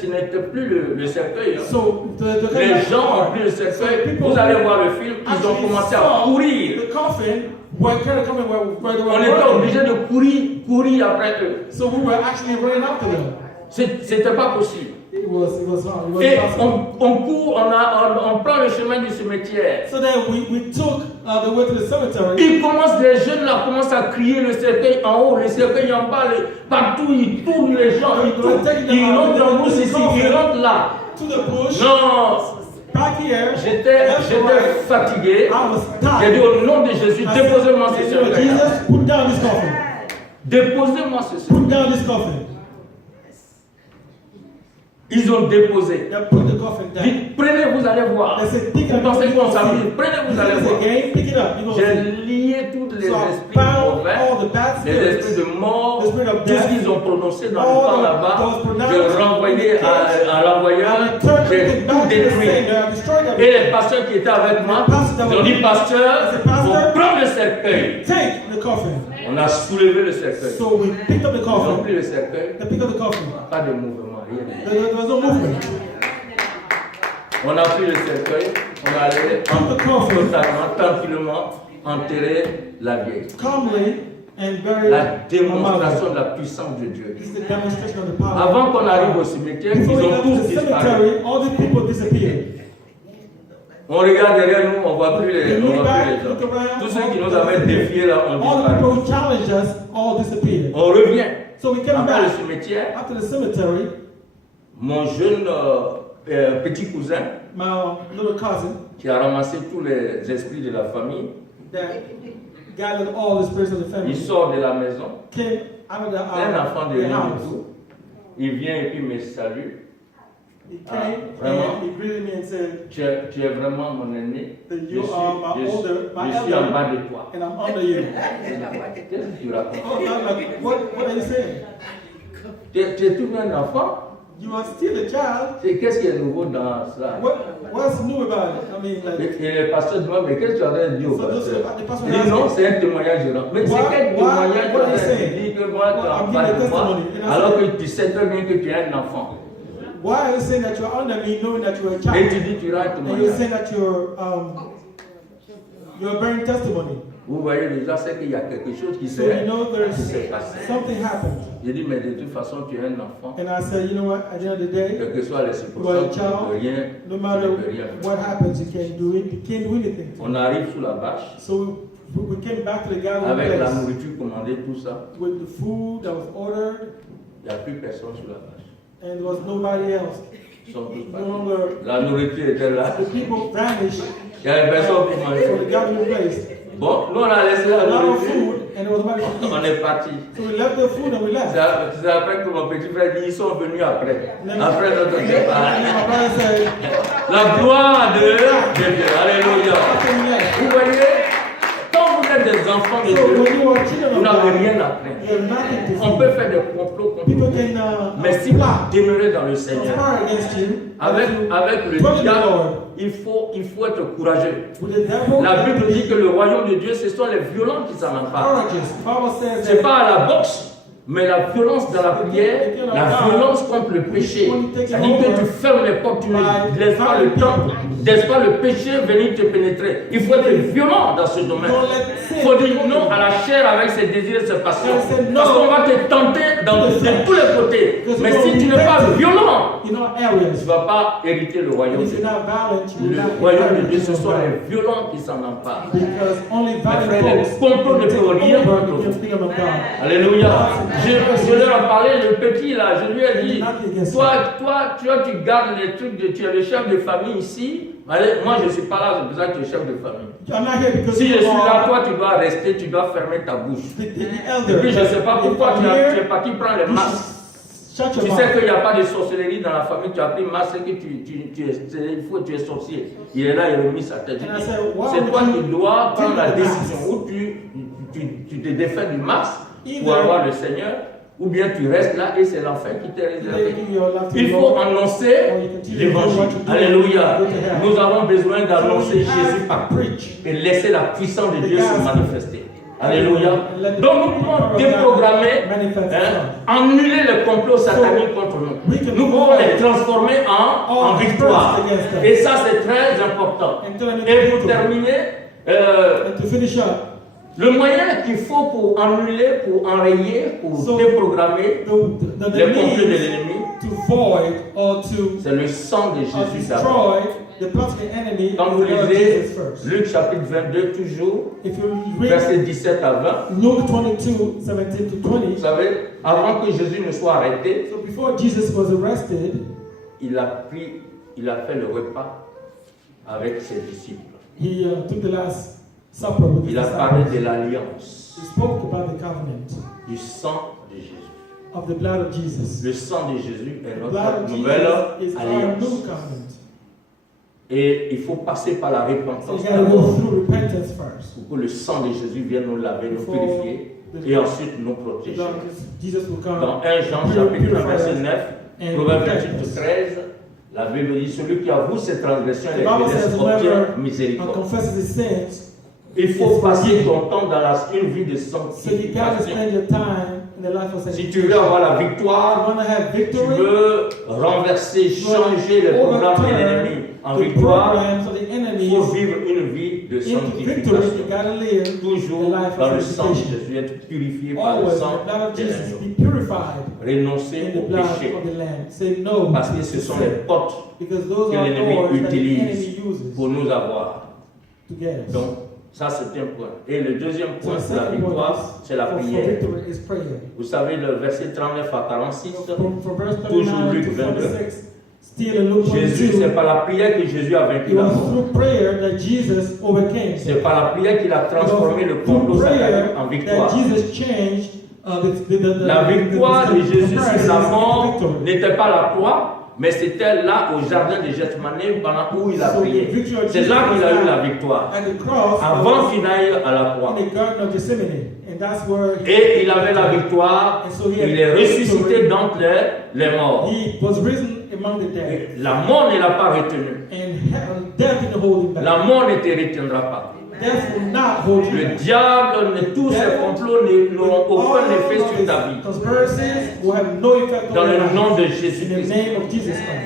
n'était plus le cercueil. Hein. So Les gens ont pris le cercueil. Vous allez voir le film. Ils ont commencé à courir. The coffin where coming where they were On était obligé de courir après eux. So we were actually running after them. C'était pas possible. It was hard. Et on court, on prend le chemin du cimetière. So then we took the way to the cemetery. Les jeunes là commencent à crier le cercueil en haut, le cercueil en bas, partout ils tournent les gens, ils rentrent en brousse ici, ils rentrent là. To the bush. Non, back here. J'étais fatigué. J'ai dit au nom de Jésus, déposez-moi ce cercueil. Jesus, put down this coffin. Déposez-moi ce cercueil. Put down this coffin. Ils ont déposé. They put the coffin down. Dites, prenez, vous allez voir. They said, pick it up. Vous pensez qu'on s'amuse? Prenez, vous allez voir. Pick it up. J'ai lié tous les esprits mauvais, les esprits de mort, tout ce qu'ils ont prononcé dans le temps là-bas. Je renvoyais à l'envoyeur, j'ai tout détruit. Et les pasteurs qui étaient avec moi, ils ont dit, pasteur, on prend le cercueil. On a soulevé le cercueil. So we picked up the Ils ont coffin. pris le cercueil. They picked up the coffin. Pas de mouvement, rien. There was no movement. On a pris le cercueil, on a allé totalement, tranquillement enterrer la vieille. Calmly and very La démonstration de la puissance de Dieu. This is the demonstration of the power. Avant qu'on arrive au cimetière, ils Before we ont got to tous the disparu. cemetery, all the people disappeared. On regarde derrière nous, on voit plus les, We on look voit back, plus les look gens. around, Tous ceux qui nous avaient défiés là, ont all the disparu. people who challenged us all disappeared. On revient. So we came Après le back cimetière, after the cemetery. mon jeune petit cousin, My little cousin qui a ramassé tous les esprits de la famille, that gathered all the spirits of the il family sort de la maison. came out of C'est un enfant de the rien du house. tout. Il vient et puis me salue. He came vraiment? and he greeted me and said, Tu es vraiment mon ennemi. that you are my je suis en elder, bas de toi. and I'm under you. Qu'est-ce que tu racontes? Oh, I'm like, what are you saying? Tu es toujours un enfant. You are still a child. Qu'est-ce qui est nouveau dans cela? What's new about it? I mean, like, Et le pasteur dit, mais qu'est-ce que tu as à dire au so pasteur? the pastor Il dit non, asked me, c'est un témoignage gérant. Mais c'est quel témoignage what are you tu saying? dis que moi, tu Well, en I'm parles giving de moi, testimony. And I alors said, que tu sais très bien que tu es un enfant. why are you saying that you're under me knowing that you're a Et child? tu dis, tu rends un And you're témoignage. saying that you're bearing testimony. Vous voyez déjà, c'est qu'il y a quelque chose qui So you s'est know there's passé. something happened. J'ai dit, mais de toute façon, tu es un enfant. And I said, you know what, at the end of the day, Quelles que soient les you are a circonstances, tu ne child. peux rien. No Tu matter ne peux rien faire. what happens, you can't do it. You can't do anything. On arrive sous la bâche, So we came back to the gathering avec la place nourriture commandée, tout ça. with the food that was ordered, Il n'y a plus personne sous la bâche. and there was nobody else. Ils sont tous No partis. longer, La nourriture était là. the people vanished Il n'y avait personne pour from manger. the gathering place. Bon, nous on a laissé A la lot of nourriture. food, and there was nobody to On eat. est parti. So we left the food and we left. C'est après que mon petit frère dit, ils sont venus après. Next- Après notre and départ. my brother said, La gloire de Dieu. Alléluia. after we left. Vous voyez, quand vous êtes des enfants de So Dieu, when you are children vous of n'avez God, rien à craindre. you have nothing to On fear. peut faire des complots contre People vous. can Mais si vous plot, demeurez dans le Seigneur, conspire against you. avec le Trust in the diable, Lord. il faut être courageux. With the devil, La Bible dit que le royaume de Dieu, ce sont les violents qui s'en emparent. courageous. The Bible says Ce n'est that pas à la boxe, mais la violence dans la prière, la violence contre le péché. C'est-à-dire que tu fermes les portes, tu ne laisses pas le temps, ne laisses pas le péché venir te pénétrer. Il faut être violent dans ce domaine. Il faut dire non à la chair avec ses désirs et ses passions. Parce qu'on va te tenter de tous les côtés. Mais si tu n'es pas violent, you're not tu ne arrogant. vas pas hériter le royaume And de if Dieu. you're not violent, you will Le not royaume de inherit Dieu, the ce sont kingdom. les violents qui s'en emparent. Because only Mes violent frères, les folks complots ne can take peuvent rien over contre the kingdom of God. Alléluia. Je leur ai parlé, le petit là, je lui ai dit, toi, tu gardes les trucs, tu es le chef de famille ici. Allez, moi je ne suis pas là, c'est pour ça que tu es chef de famille. I'm not here because Si je you suis là, are toi tu dois rester, tu dois fermer ta bouche. the Et elder. puis je ne sais pas pourquoi If tu I'm es here, parti prendre les you masques. shut Tu your sais mouth. qu'il n'y a pas de sorcellerie dans la famille, tu as pris masque, c'est que tu es sorcier. Il est là, il a mis sa tête. Je And I dis, said, why c'est would toi you qui dois prendre la take the décision mask? où tu te défais du masque pour Either- avoir le Seigneur, ou bien tu restes là et c'est l'enfer qui t'est réservé. Give your life to Il the faut Lord. annoncer l'évangile. Alléluia. Nous avons besoin d'annoncer Jésus partout et laisser la puissance de Dieu se manifester. Alléluia. Donc nous pouvons déprogrammer, annuler le complot satanique contre nous. Nous pouvons les transformer en victoire. Et ça c'est très important. Et pour terminer, And to finish up, le moyen qu'il faut pour annuler, pour enrayer, pour déprogrammer the les complots de means l'ennemi, to void or to c'est le sang de Jésus d'abord. destroy the plot of the enemy Quand vous is the blood of lisez Jesus first. Luc chapitre 22, toujours, If you read versets 17 à 20, Luke 22, 17 to vous 20, savez, avant que Jésus ne soit arrêté, so before Jesus was arrested, il a fait le repas avec ses disciples. he took the Last Supper with his Il a parlé disciples. de l'alliance, He spoke about the covenant du sang de Jésus. of the blood of Jesus. Le sang de Jésus est The blood of notre Jesus nouvelle is our alliance. new covenant. Et il faut passer par la So repentance you gotta go d'abord through repentance first. pour que le sang de Jésus vienne nous laver, nous Before purifier et ensuite nous protéger. Jesus will come. Dans 1 Jean chapitre 1 verset 9, and Proverbe protect 28 us. 13, La Bible dit celui qui avoue ses transgressions et les laisse obtient miséricorde. Il faut passer ton temps dans une vie de sanctification. Si tu veux avoir la victoire, tu veux renverser, changer les programmes de l'ennemi en victoire, il faut vivre une vie de sanctification. Toujours dans le sang de Jésus, être purifié par le sang de l'agneau. Renoncer au péché. Parce que ce sont les portes que l'ennemi utilise pour nous avoir. Donc, ça, c'est un point. Et le deuxième point de la victoire, c'est la prière. Vous savez, le verset 39 à 46, toujours Luc 22. Jésus, c'est par la prière que Jésus a vaincu la mort. C'est par la prière qu'il a transformé le complot satanique en victoire. La victoire de Jésus sur la mort n'était pas la croix, mais c'était là au jardin de Gethsemane pendant où il a prié. C'est là qu'il a eu la victoire. Avant qu'il n'aille à la croix. Et il avait la victoire. Il est ressuscité d'entre les morts. La mort ne l'a pas retenu. La mort ne te retiendra pas. Le diable, tous ses complots n'auront aucun effet sur ta vie. Dans le nom de Jésus-Christ.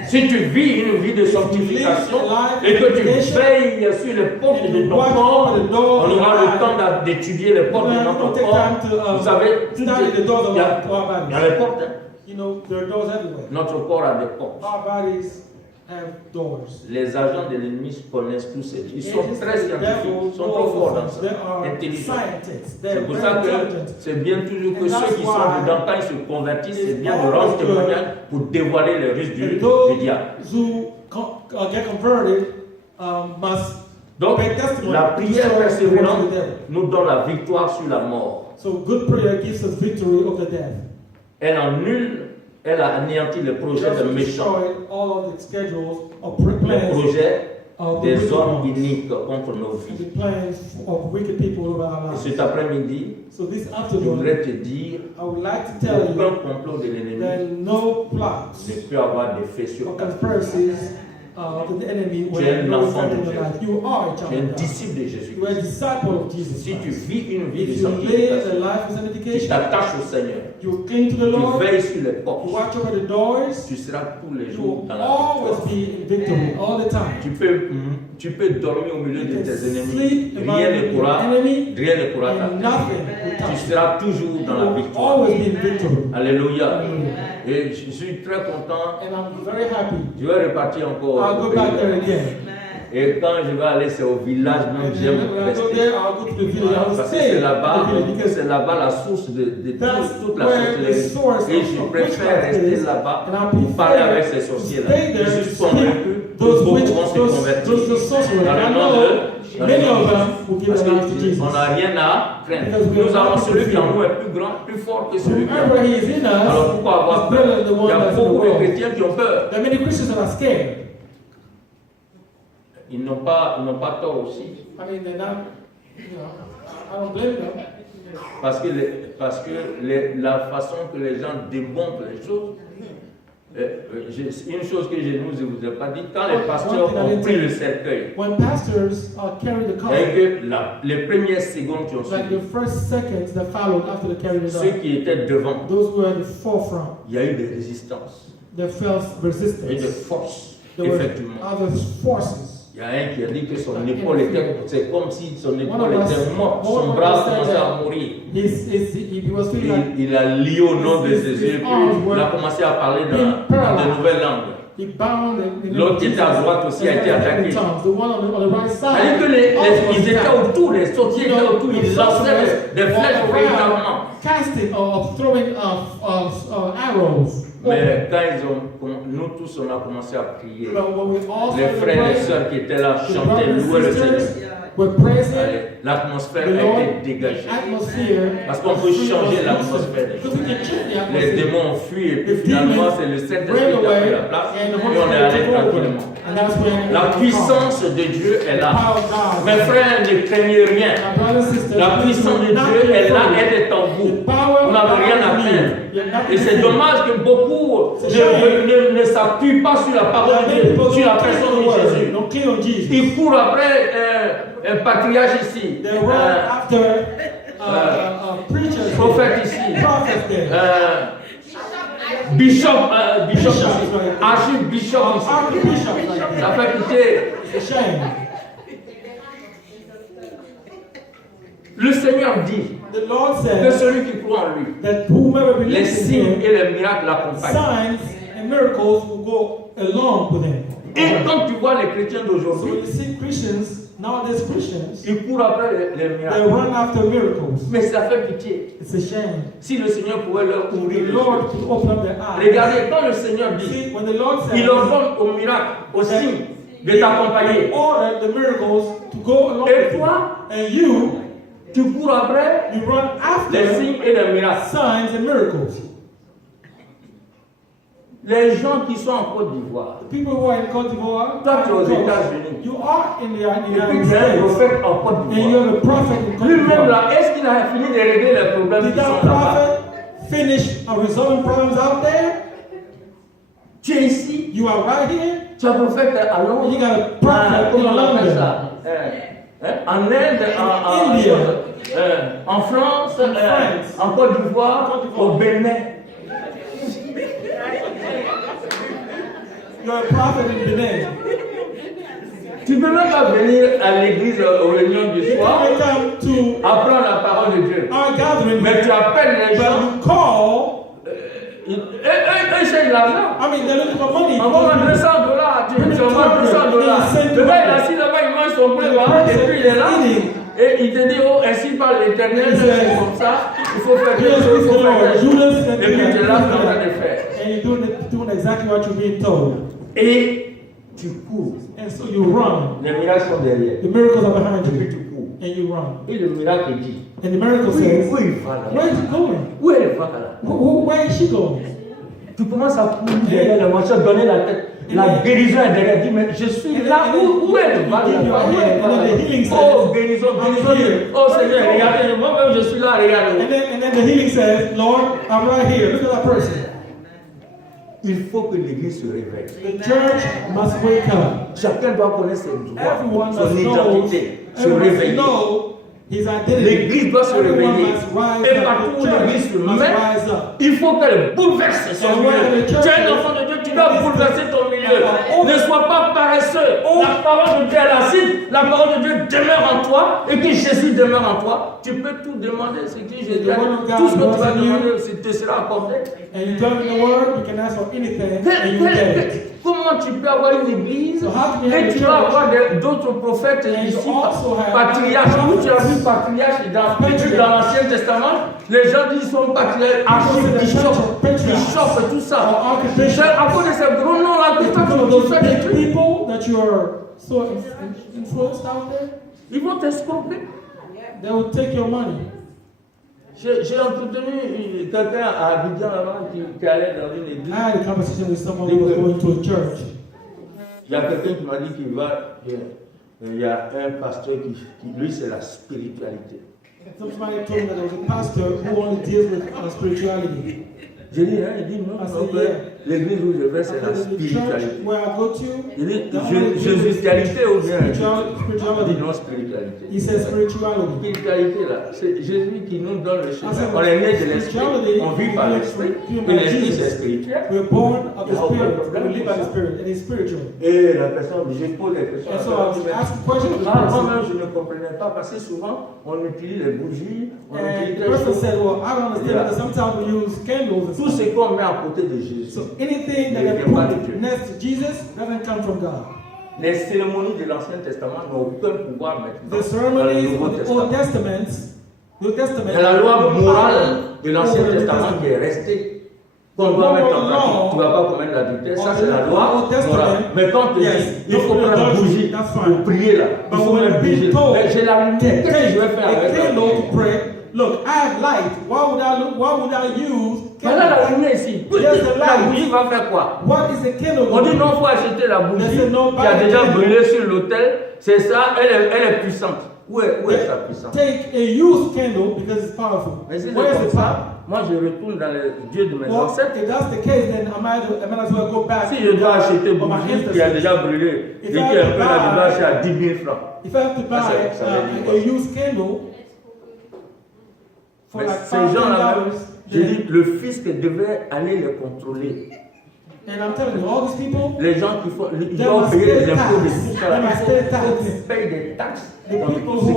Si tu vis une vie de sanctification et que tu veilles sur les portes de ton corps, on aura le temps d'étudier les portes de notre corps. Vous savez, il y a les portes. Notre corps a des portes. Les agents de l'ennemi connaissent tous ces. Ils sont très scientifiques, ils sont trop forts dans ça, intelligents. C'est pour ça que c'est bien toujours que ceux qui sont dedans, quand ils se convertissent, c'est bien de rendre témoignage pour dévoiler les risques du diable. Donc, la prière persévérante nous donne la victoire sur la mort. Elle annule. Elle a anéanti le projet de méchants, le projet des hommes iniques contre nos vies. Et cet après-midi, je voudrais te dire qu'aucun complot de l'ennemi ne peut avoir d'effet sur ta vie. Tu es un enfant de Dieu. Tu es un disciple de Jésus. Si tu vis une vie de sanctification, tu t'attaches au Seigneur, tu veilles sur les portes, tu seras tous les jours dans la victoire. Tu peux dormir au milieu de tes ennemis. Rien ne pourra t'atteindre. Tu seras toujours dans la victoire. Alléluia. Et je suis très content. Je vais repartir encore. Et quand je vais aller, c'est au village, même j'aime rester. Parce que c'est là-bas la source de toute la sorcellerie. Et je préfère rester là-bas pour parler avec ces sorciers-là. Je suis convaincu que beaucoup vont se convertir dans le nom de parce qu'on n'a rien à craindre. Nous avons celui qui en nous est plus grand, plus fort que celui qui en nous. Alors pourquoi avoir peur? Il y a beaucoup de chrétiens qui ont peur. Ils n'ont pas tort aussi. Parce que la façon que les gens démontrent les choses, une chose que je ne vous ai pas dit, quand les pasteurs ont pris le cercueil, et que les premières secondes qui ont suivi, ceux qui étaient devant, il y a eu des résistances, il y a eu des forces, effectivement. Il y a un qui a dit que son épaule était, c'est comme si son épaule était morte, son bras commençait à mourir. Il a lié au nom de Jésus, puis il a commencé à parler dans de nouvelles langues. L'autre qui était à droite aussi a été attaqué. C'est-à-dire que ils étaient autour, les sorciers étaient autour, ils lançaient des flèches véritablement. Mais quand nous tous on a commencé à prier, les frères et les sœurs qui étaient là chantaient, louaient le Seigneur. were present, l'atmosphère a été dégagée. Parce qu'on peut changer l'atmosphère. Les démons ont fui et puis finalement c'est le Saint-Esprit qui a pris la place et on est allé tranquillement. La puissance de Dieu est là. Mes frères, ne craignez rien. La puissance de Dieu est là, elle est en vous. Vous n'avez rien à craindre. Et c'est dommage que beaucoup ne s'appuient pas sur la parole de Dieu, sur la personne de Jésus. Ils courent après un patriarche ici, prophète ici, bishop ici, archbishop ici. Ça fait pitié. Le Seigneur dit que celui qui croit en lui, les signes et les miracles l'accompagnent. Et quand tu vois les chrétiens d'aujourd'hui, ils courent après les miracles. Mais ça fait pitié. Si le Seigneur pouvait leur ouvrir les yeux. Regardez, quand le Seigneur dit, il leur donne au miracle, au signe, de t'accompagner. Et toi, tu cours après les signes et les miracles. Les gens qui sont en Côte d'Ivoire, toi tu es aux États-Unis, et puis tu es un prophète en Côte d'Ivoire. Lui-même là, est-ce qu'il a fini de régler les problèmes qui sont là-bas? Tu es ici, tu es un prophète à Londres, comment on appelle ça? En Inde, en France, en Côte d'Ivoire, au Bénin. Tu ne peux même pas venir à l'église aux réunions du soir, apprendre la parole de Dieu. Mais tu appelles les gens. Eux cherchent l'argent. On va $200, tu envoies $200. Le gars il est assis là-bas, il mange son plat, et puis il est là. Et il te dit, oh, ainsi par l'Éternel, c'est comme ça, il faut faire quelque chose, il faut faire quelque chose. Et puis tu es là en train de faire. Et tu cours. Les miracles sont derrière. Et puis tu cours. Et le miracle dit, où il va là? Où elle va là? Tu commences à courir derrière la voiture, donner la tête. La guérison est derrière. Dis, mais je suis là. Où elle va là? Oh, guérison. Oh Seigneur, regardez, moi-même je suis là, regardez. And then the healing says, Lord, I'm right here. Look at that person. Il faut que l'église se réveille. The church must wake up. Chacun doit connaître ses droits, son identité, se réveiller. L'église doit se réveiller. Et partout où l'église se met, il faut qu'elle bouleverse son milieu. Tu es un enfant de Dieu, tu dois bouleverser ton milieu. Ne sois pas paresseux. La parole de Dieu est l'acide. La parole de Dieu demeure en toi. Et que Jésus demeure en toi. Tu peux tout demander. C'est que Jésus a dit. Tout ce que tu vas demander, te sera accordé. Comment tu peux avoir une église et tu vas avoir d'autres prophètes ici, patriarches, où tu as vu patriarches dans l'Ancien Testament, les gens disent qu'ils sont patriarches, archibishops, bishops, tout ça. À cause de ces gros noms-là, tu fais des trucs. Ils vont t'escroquer. They will take your money. J'ai entretenu quelqu'un à Abidjan avant qui allait dans une église. I had a conversation with someone who was going to a church. Il y a quelqu'un qui m'a dit qu'il va. Il y a un pasteur qui lui, c'est la spiritualité. Somebody told me that there was a pastor who only deals with spirituality. J'ai dit, il dit non, l'église où je vais, c'est la spiritualité. Il dit, Jésus-qualité ou bien? Il dit non, spiritualité. Spiritualité là, c'est Jésus qui nous donne le chemin. On est né de l'esprit, on vit par l'esprit, et l'esprit c'est spirituel. Et la personne, je pose des questions. Moi-même, je ne comprenais pas parce que souvent, on utilise les bougies, on utilise des choses. Tout ce qu'on met à côté de Jésus. So anything that they put next to Jesus doesn't come from God. Les cérémonies de l'Ancien Testament n'ont aucun pouvoir maintenant. The ceremonies of the Old Testament, c'est la loi morale de l'Ancien Testament qui est restée. qu'on doit mettre en pratique. Tu ne vas pas commettre l'adultère, ça c'est la loi morale. Mais quand tu dis, il faut prendre la bougie pour prier là, il faut prendre la bougie. Mais j'ai la lumière, qu'est-ce que je vais faire avec la lumière? Look, I have light. Why would I use candle? Voilà la lumière ici. La bougie va faire quoi? What is a candle? On dit non, il faut acheter la bougie qui a déjà brûlé sur l'autel. C'est ça, elle est puissante. Où est sa puissance? Take a used candle because it's powerful. Mais si c'est comme ça, moi je retourne dans les dieux de mes ancêtres. If that's the case, then I might as well go back. Si je dois acheter une bougie qui a déjà brûlé, et qui est un peu là-dedans, c'est à 10 000 francs. If I have to buy a used candle, mais ces gens-là, je dis, le fisc devait aller les contrôler. And I'm telling you, all these people, les gens qui font, ils doivent payer des impôts de tout ça. Ils payent des taxes. Ils vendent des bougies,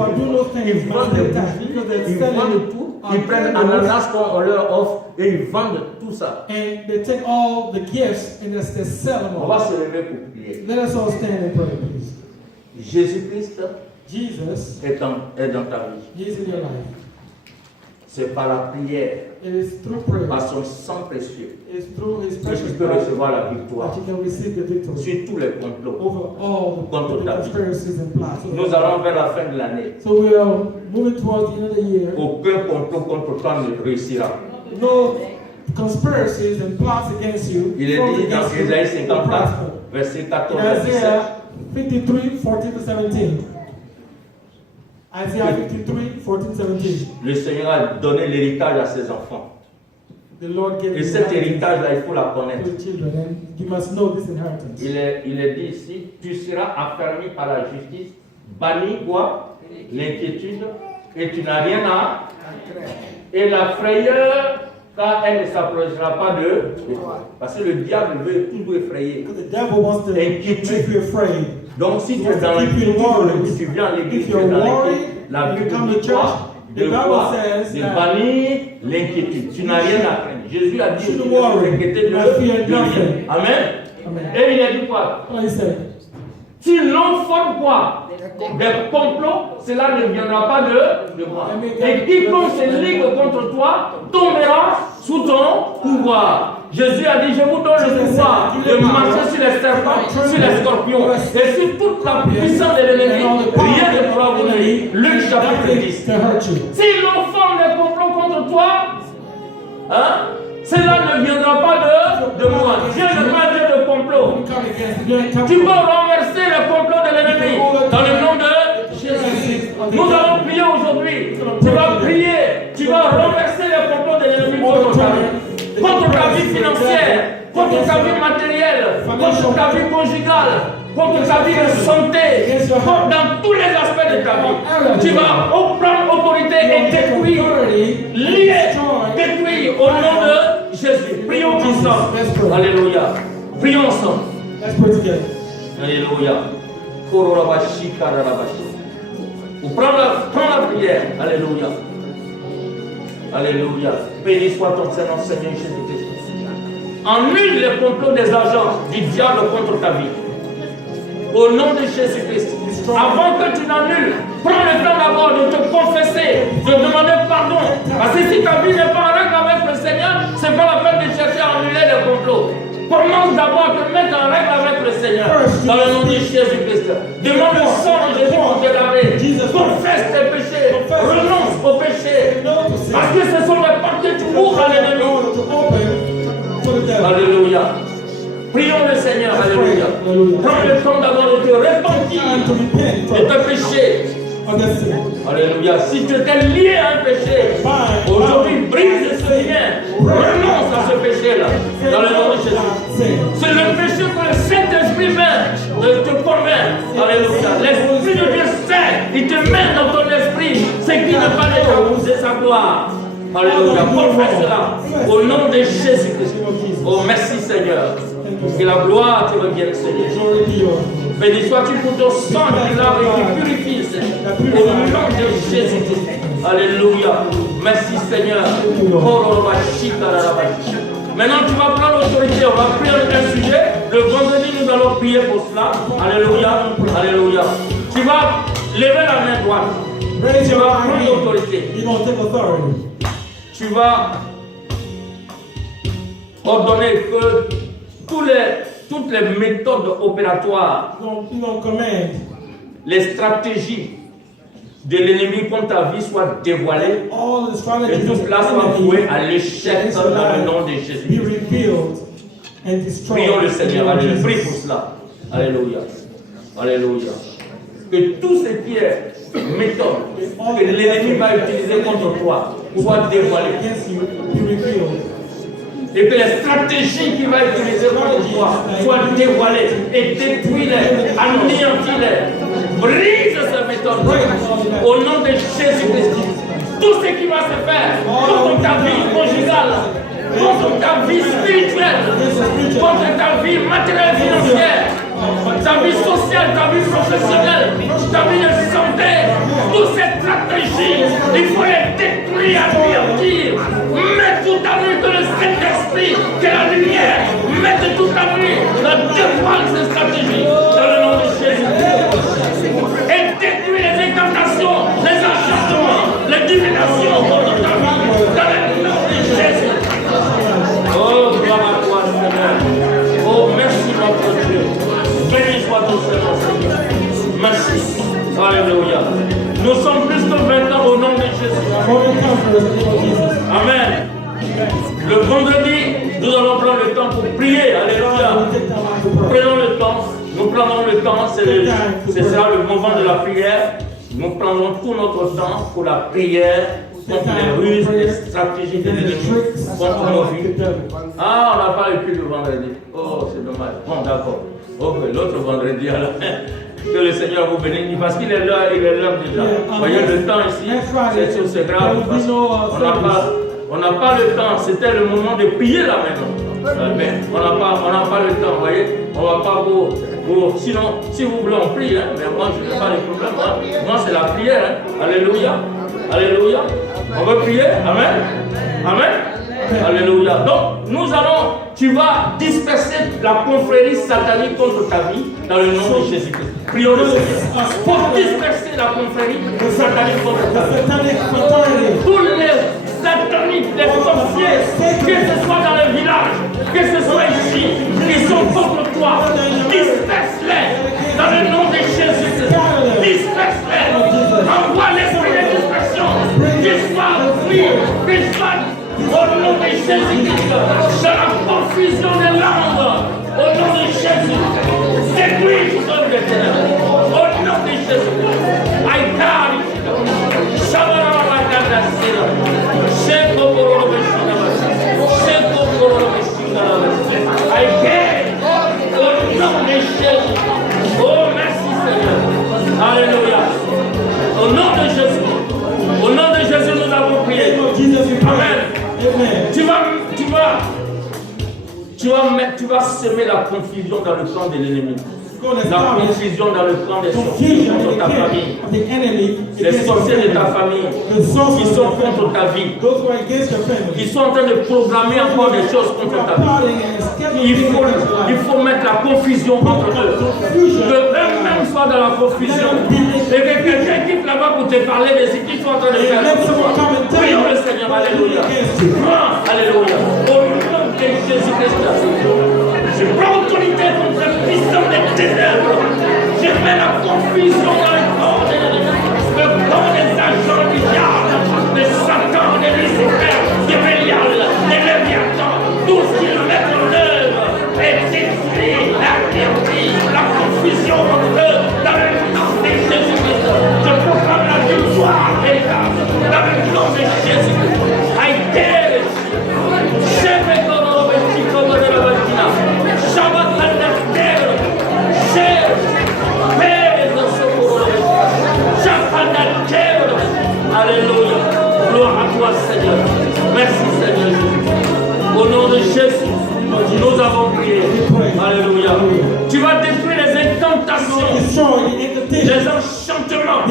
ils vendent tout. Ils prennent ananas qu'on leur offre et ils vendent tout ça. And they take all the gifts and they sell them all. On va se lever pour prier. Let us all stand and pray, please. Jésus-Christ est dans ta vie. He is in your life. C'est par la prière, it is through prayer, par son sang précieux, it is through his que precious tu peux recevoir la victoire that you can receive the victory sur tous les complots over all contre the ta vie. conspiracies and plots. Nous allons vers la fin de l'année. So we are moving towards the end of the year. Aucun complot contre toi ne réussira. No conspiracies and plots against you. Il est dit dans Isaïe 54, verset 14 à 17. Isaiah 53, 14 to 17. Isaiah 53, 14, 17. Le Seigneur a donné l'héritage à ses enfants. The Lord gave Et cet héritage-là, il faut la connaître. to the children, and you must know this inheritance. Il est dit ici, tu seras affermi par la justice, banni quoi? L'inquiétude, et tu n'as rien à. Et la frayeur, car elle ne s'approchera pas de toi. Parce que le diable veut tout effrayer. Because the devil wants to make you afraid. Donc si tu es dans l'inquiétude, tu viens à l'église, tu es dans l'inquiétude, la Bible dit quoi? De quoi? De bannir l'inquiétude. Tu n'as rien à craindre. Jésus a dit, tu ne t'inquiéter de rien. Amen. Et il a dit quoi? S'ils l'ont forme quoi? Des complots, cela ne viendra pas de moi. Et quiconque se ligue contre toi tombera sous ton pouvoir. Jésus a dit, je vous donne le pouvoir de marcher sur les serpents, sur les scorpions et sur toute la puissance de l'ennemi. Rien ne pourra vous nuire. Luc chapitre 10. S'ils l'ont forme des complots contre toi, cela ne viendra pas de moi. Dieu n'est pas un Dieu de complot. Tu vas renverser le complot de l'ennemi dans le nom de Jésus. Nous allons prier aujourd'hui. Tu vas prier. Tu vas renverser le complot de l'ennemi contre ta vie financière, contre ta vie matérielle, contre ta vie conjugale, contre ta vie de santé, dans tous les aspects de ta vie. Tu vas prendre autorité et détruire, lier, détruire au nom de Jésus. Prions ensemble. Alléluia. Prions ensemble. Alléluia. Prends la prière. Alléluia. Alléluia. Béni soit ton Seigneur, Seigneur Jésus-Christ. Annule les complots des agents du diable contre ta vie. Au nom de Jésus-Christ. Avant que tu n'annules, prends le temps d'abord de te confesser, de demander pardon. Parce que si ta vie n'est pas en règle avec le Seigneur, ce n'est pas la peine de chercher à annuler les complots. Commence d'abord à te mettre en règle avec le Seigneur. Dans le nom de Jésus-Christ. Demande le sang de Jésus pour te laver. Confesse tes péchés. Renonce aux péchés. Parce que ce sont les portes que tu ouvres à l'ennemi. Alléluia. Prions le Seigneur. Alléluia. Prends le temps d'abord de te repentir de tes péchés. Alléluia. Si tu étais lié à un péché, aujourd'hui brise ce lien. Renonce à ce péché-là. Dans le nom de Jésus. C'est le péché que le Saint-Esprit te convainc. Alléluia. L'Esprit de Dieu sait. Il te met dans ton esprit ce qui n'est pas de sa gloire. Alléluia. Confesse cela. Au nom de Jésus-Christ. Oh, merci Seigneur. Que la gloire te revienne, Seigneur. Béni sois-tu pour ton sang qui lave et qui purifie, Seigneur. Au nom de Jésus-Christ. Alléluia. Merci, Seigneur. Maintenant, tu vas prendre l'autorité. On va prier un sujet. Le vendredi, nous allons prier pour cela. Alléluia. Alléluia. Tu vas lever la main droite. Tu vas prendre l'autorité. Tu vas ordonné que toutes les méthodes opératoires, les stratégies de l'ennemi contre ta vie soient dévoilées et tout cela soit voué à l'échec dans le nom de Jésus. Prions le Seigneur, alléluia. Prie pour cela. Alléluia. Alléluia. Que tout ce qui est méthode que l'ennemi va utiliser contre toi soit dévoilé. Et que les stratégies qu'il va utiliser contre toi soient dévoilées et détruis-les, anéantis-les. Brise ces méthodes au nom de Jésus-Christ. Tout ce qui va se faire contre ta vie conjugale, contre ta vie spirituelle, contre ta vie matérielle financière, ta vie sociale, ta vie professionnelle, ta vie de santé, toutes ces stratégies, il faut les détruire, anéantir. Mets tout à nu que le Saint-Esprit, que la lumière, mette tout à nu, la dévoile ces stratégies dans le nom de Jésus. Et détruire les incantations, les enchantements, les divinations contre ta vie dans le nom de Jésus. Oh, gloire à toi, Seigneur. Oh, merci, notre Dieu. Béni soit ton Seigneur. Merci. Alléluia. Nous sommes plus que 20 ans au nom de Jésus. Amen. Le vendredi, nous allons prendre le temps pour prier. Alléluia. Prenons le temps. Nous prendrons le temps. Ce sera le moment de la prière. Nous prendrons tout notre temps pour la prière contre les ruses et les stratégies de l'ennemi contre nos vies. Ah, on n'a pas eu plus le vendredi. Oh, c'est dommage. Bon, d'accord. Ok, l'autre vendredi, alors. Que le Seigneur vous bénisse, parce qu'il est là, il est là déjà. Voyez le temps ici, c'est grave. On n'a pas le temps, c'était le moment de prier là maintenant. Mais on n'a pas le temps, vous voyez. On va pas vous sinon, si vous voulez, on prie, hein, mais moi je n'ai pas de problème. Moi c'est la prière. Hein. Alléluia. Alléluia. On veut prier. Amen. Amen. Alléluia. Donc, tu vas disperser la confrérie satanique contre ta vie dans le nom de Jésus-Christ. Prions le Seigneur. Pour disperser la confrérie satanique contre ta vie. Tous les sataniques, les sorciers, que ce soit dans le village, que ce soit ici, qui sont contre toi, disperse-les dans le nom de Jésus-Christ. Disperse-les. Envoie l'esprit de dispersion. Qu'il soit pris, qu'il soit au nom de Jésus-Christ, dans la confusion des langues, au nom de Jésus, détruis tout homme de ténèbres, au nom de Jésus. Aïkari, Shabara Maganda Sira, Sheko Bororo Beshina, Sheko Bororo Beshina, Aïkari, au nom de Jésus. Oh, merci Seigneur. Alléluia. Au nom de Jésus. Au nom de Jésus, nous avons prié. Amen. Tu vas semer la confusion dans le camp de l'ennemi. La confusion dans le camp des sorciers contre ta famille. Les sorciers de ta famille qui sont contre ta vie. Qui sont en train de programmer encore des choses contre ta vie. Il faut mettre la confusion contre eux. Que eux-mêmes soient dans la confusion. Et que quelqu'un quitte là-bas pour te parler de ce qu'ils sont en train de faire. Prions le Seigneur. Alléluia. Alléluia. Au nom de Jésus-Christ. Je prends autorité contre la puissance des ténèbres. Je mets la confusion dans le corps de l'ennemi. Le corps des agents du diable, de Satan, de Lucifer, de Bélial, de Léviathan, tout ce qu'ils mettent en œuvre est détruit, la confusion entre eux dans le nom de Jésus-Christ. Je proclame la victoire véritable dans le nom de Jésus-Christ. Alléluia. Gloire à toi, Seigneur. Merci, Seigneur Jésus. Au nom de Jésus, nous avons prié. Alléluia. Tu vas détruire les incantations, les enchantements,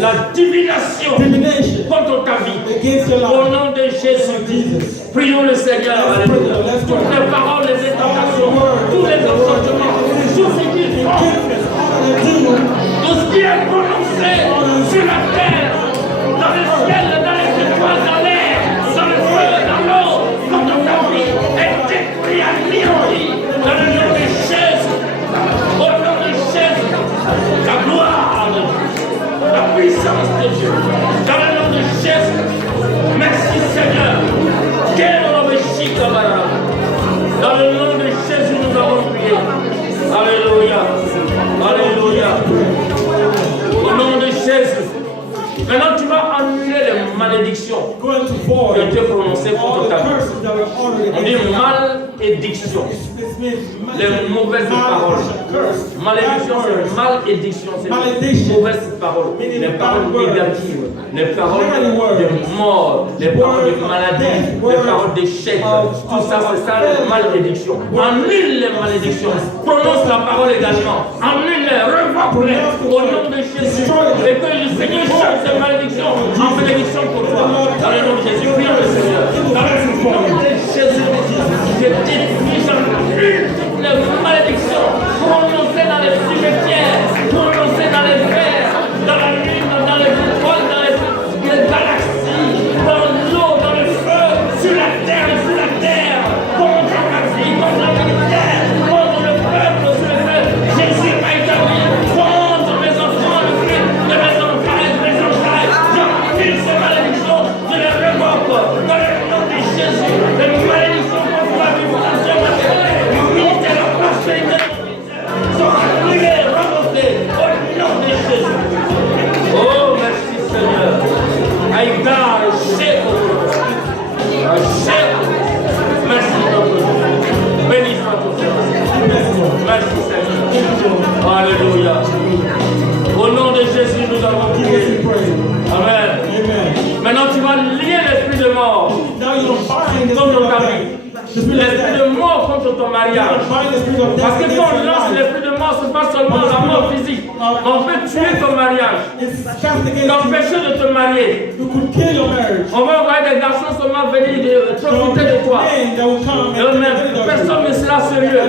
la divination contre ta vie. Au nom de Jésus, prions le Seigneur. Alléluia. Toutes les paroles, les incantations, tous les enchantements, tout ce qu'ils font, tout ce qui est prononcé sur la terre, dans le ciel, dans les étoiles, dans l'air, dans le feu, dans l'eau, contre ta vie, malédiction qui a été prononcée contre ta vie. On dit malédiction. Les mauvaises paroles. Malédiction, c'est malédiction, c'est les mauvaises paroles. Les paroles négatives, les paroles de mort, les paroles de maladie, les paroles d'échec. Tout ça, c'est ça, les malédictions. Annule les malédictions. Prononce la parole également. Annule-les, revoque-les au nom de Jésus. Et que le Seigneur change ces malédictions en bénédiction pour toi. Dans le nom de Jésus, prions le Seigneur. Dans le nom de Jésus, je détruis, j'annule toutes les malédictions prononcées dans les cimetières, prononcées dans les fers, dans la lune, dans les étoiles, dans les galaxies, dans l'eau, dans le feu, sur la terre, contre ma vie, contre la militaire, contre le peuple, sur le feu. Jésus m'a établi contre mes enfants, le fruit de mes entrailles, j'annule ces malédictions, je les revoque dans le nom de Jésus. Les malédictions contre la vie financière, le ministère, la prospérité sont annulées, remontées au nom de Jésus. Oh, merci Seigneur. Aïda, chef. Merci notre Dieu. Béni soit ton Seigneur. Merci Seigneur. Alléluia. Au nom de Jésus, nous avons prié. Amen. Maintenant, tu vas lier l'esprit de mort contre ta vie. L'esprit de mort contre ton mariage. Parce que quand on lance l'esprit de mort, ce n'est pas seulement la mort physique. On peut tuer ton mariage. T'empêcher de te marier. On va envoyer des garçons seulement venir profiter de toi. Personne ne sera sérieux.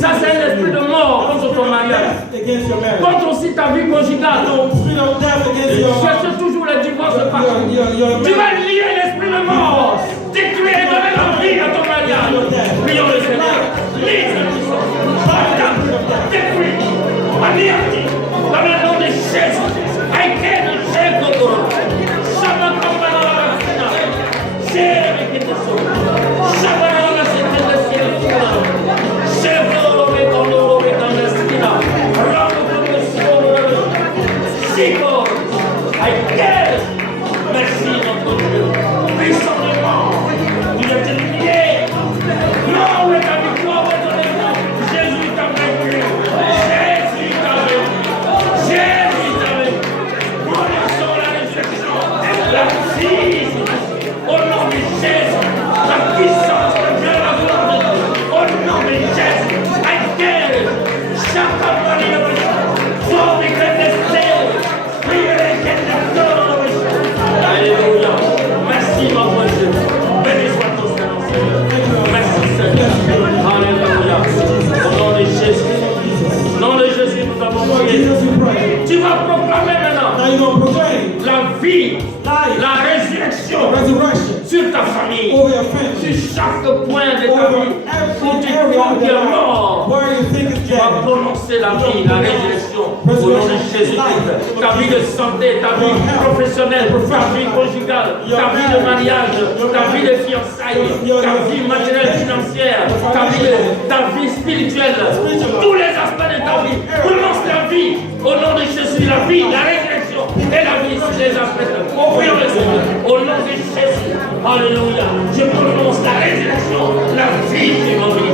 Ça, c'est un esprit de mort contre ton mariage. Contre aussi ta vie conjugale. Cherche toujours le divorce partout. Tu vas lier l'esprit de mort. Détruire et donner la vie à ton mariage. Prions le Seigneur. Lise le puissant. Détruis. Anéantis. Dans le nom de Jésus. Aïké de Jésus. Shabbat Kampana la Vacina. Jésus qui te sauve. Shabbat la Vacina de Sina. Jésus dans le Sina. Rame comme le sol. Sigo. Aïké. Merci notre Dieu. Puissant de mort. Vous êtes liés. Non, mais ta victoire va donner moi. Jésus t'a vaincu. Jésus t'a vaincu. Jésus t'a vaincu. Prononçons la résurrection. La puissance. Au nom de Jésus. La puissance de Dieu, la gloire de Dieu. Au nom de Jésus. Aïe. Chaque campagne de Dieu. Sauve les chrétiens. Priez les chrétiens. Alléluia. Merci, notre Dieu. Béni soit ton Seigneur. Merci, Seigneur. Alléluia. Au nom de Jésus. Au nom de Jésus, nous avons prié. Tu vas proclamer maintenant la vie, la résurrection sur ta famille, sur chaque point de ta vie où tu crois qu'il est mort. Tu vas prononcer la vie, la résurrection au nom de Jésus-Christ. Ta vie de santé, ta vie professionnelle, ta vie conjugale, ta vie de mariage, ta vie de fiançailles, ta vie matérielle, financière, ta vie spirituelle, tous les aspects de ta vie. Prononce la vie au nom de Jésus, la vie, la résurrection et la vie sur les aspects de ta vie. Prions le Seigneur au nom de Jésus. Alléluia. Je prononce la résurrection, la vie qui va venir.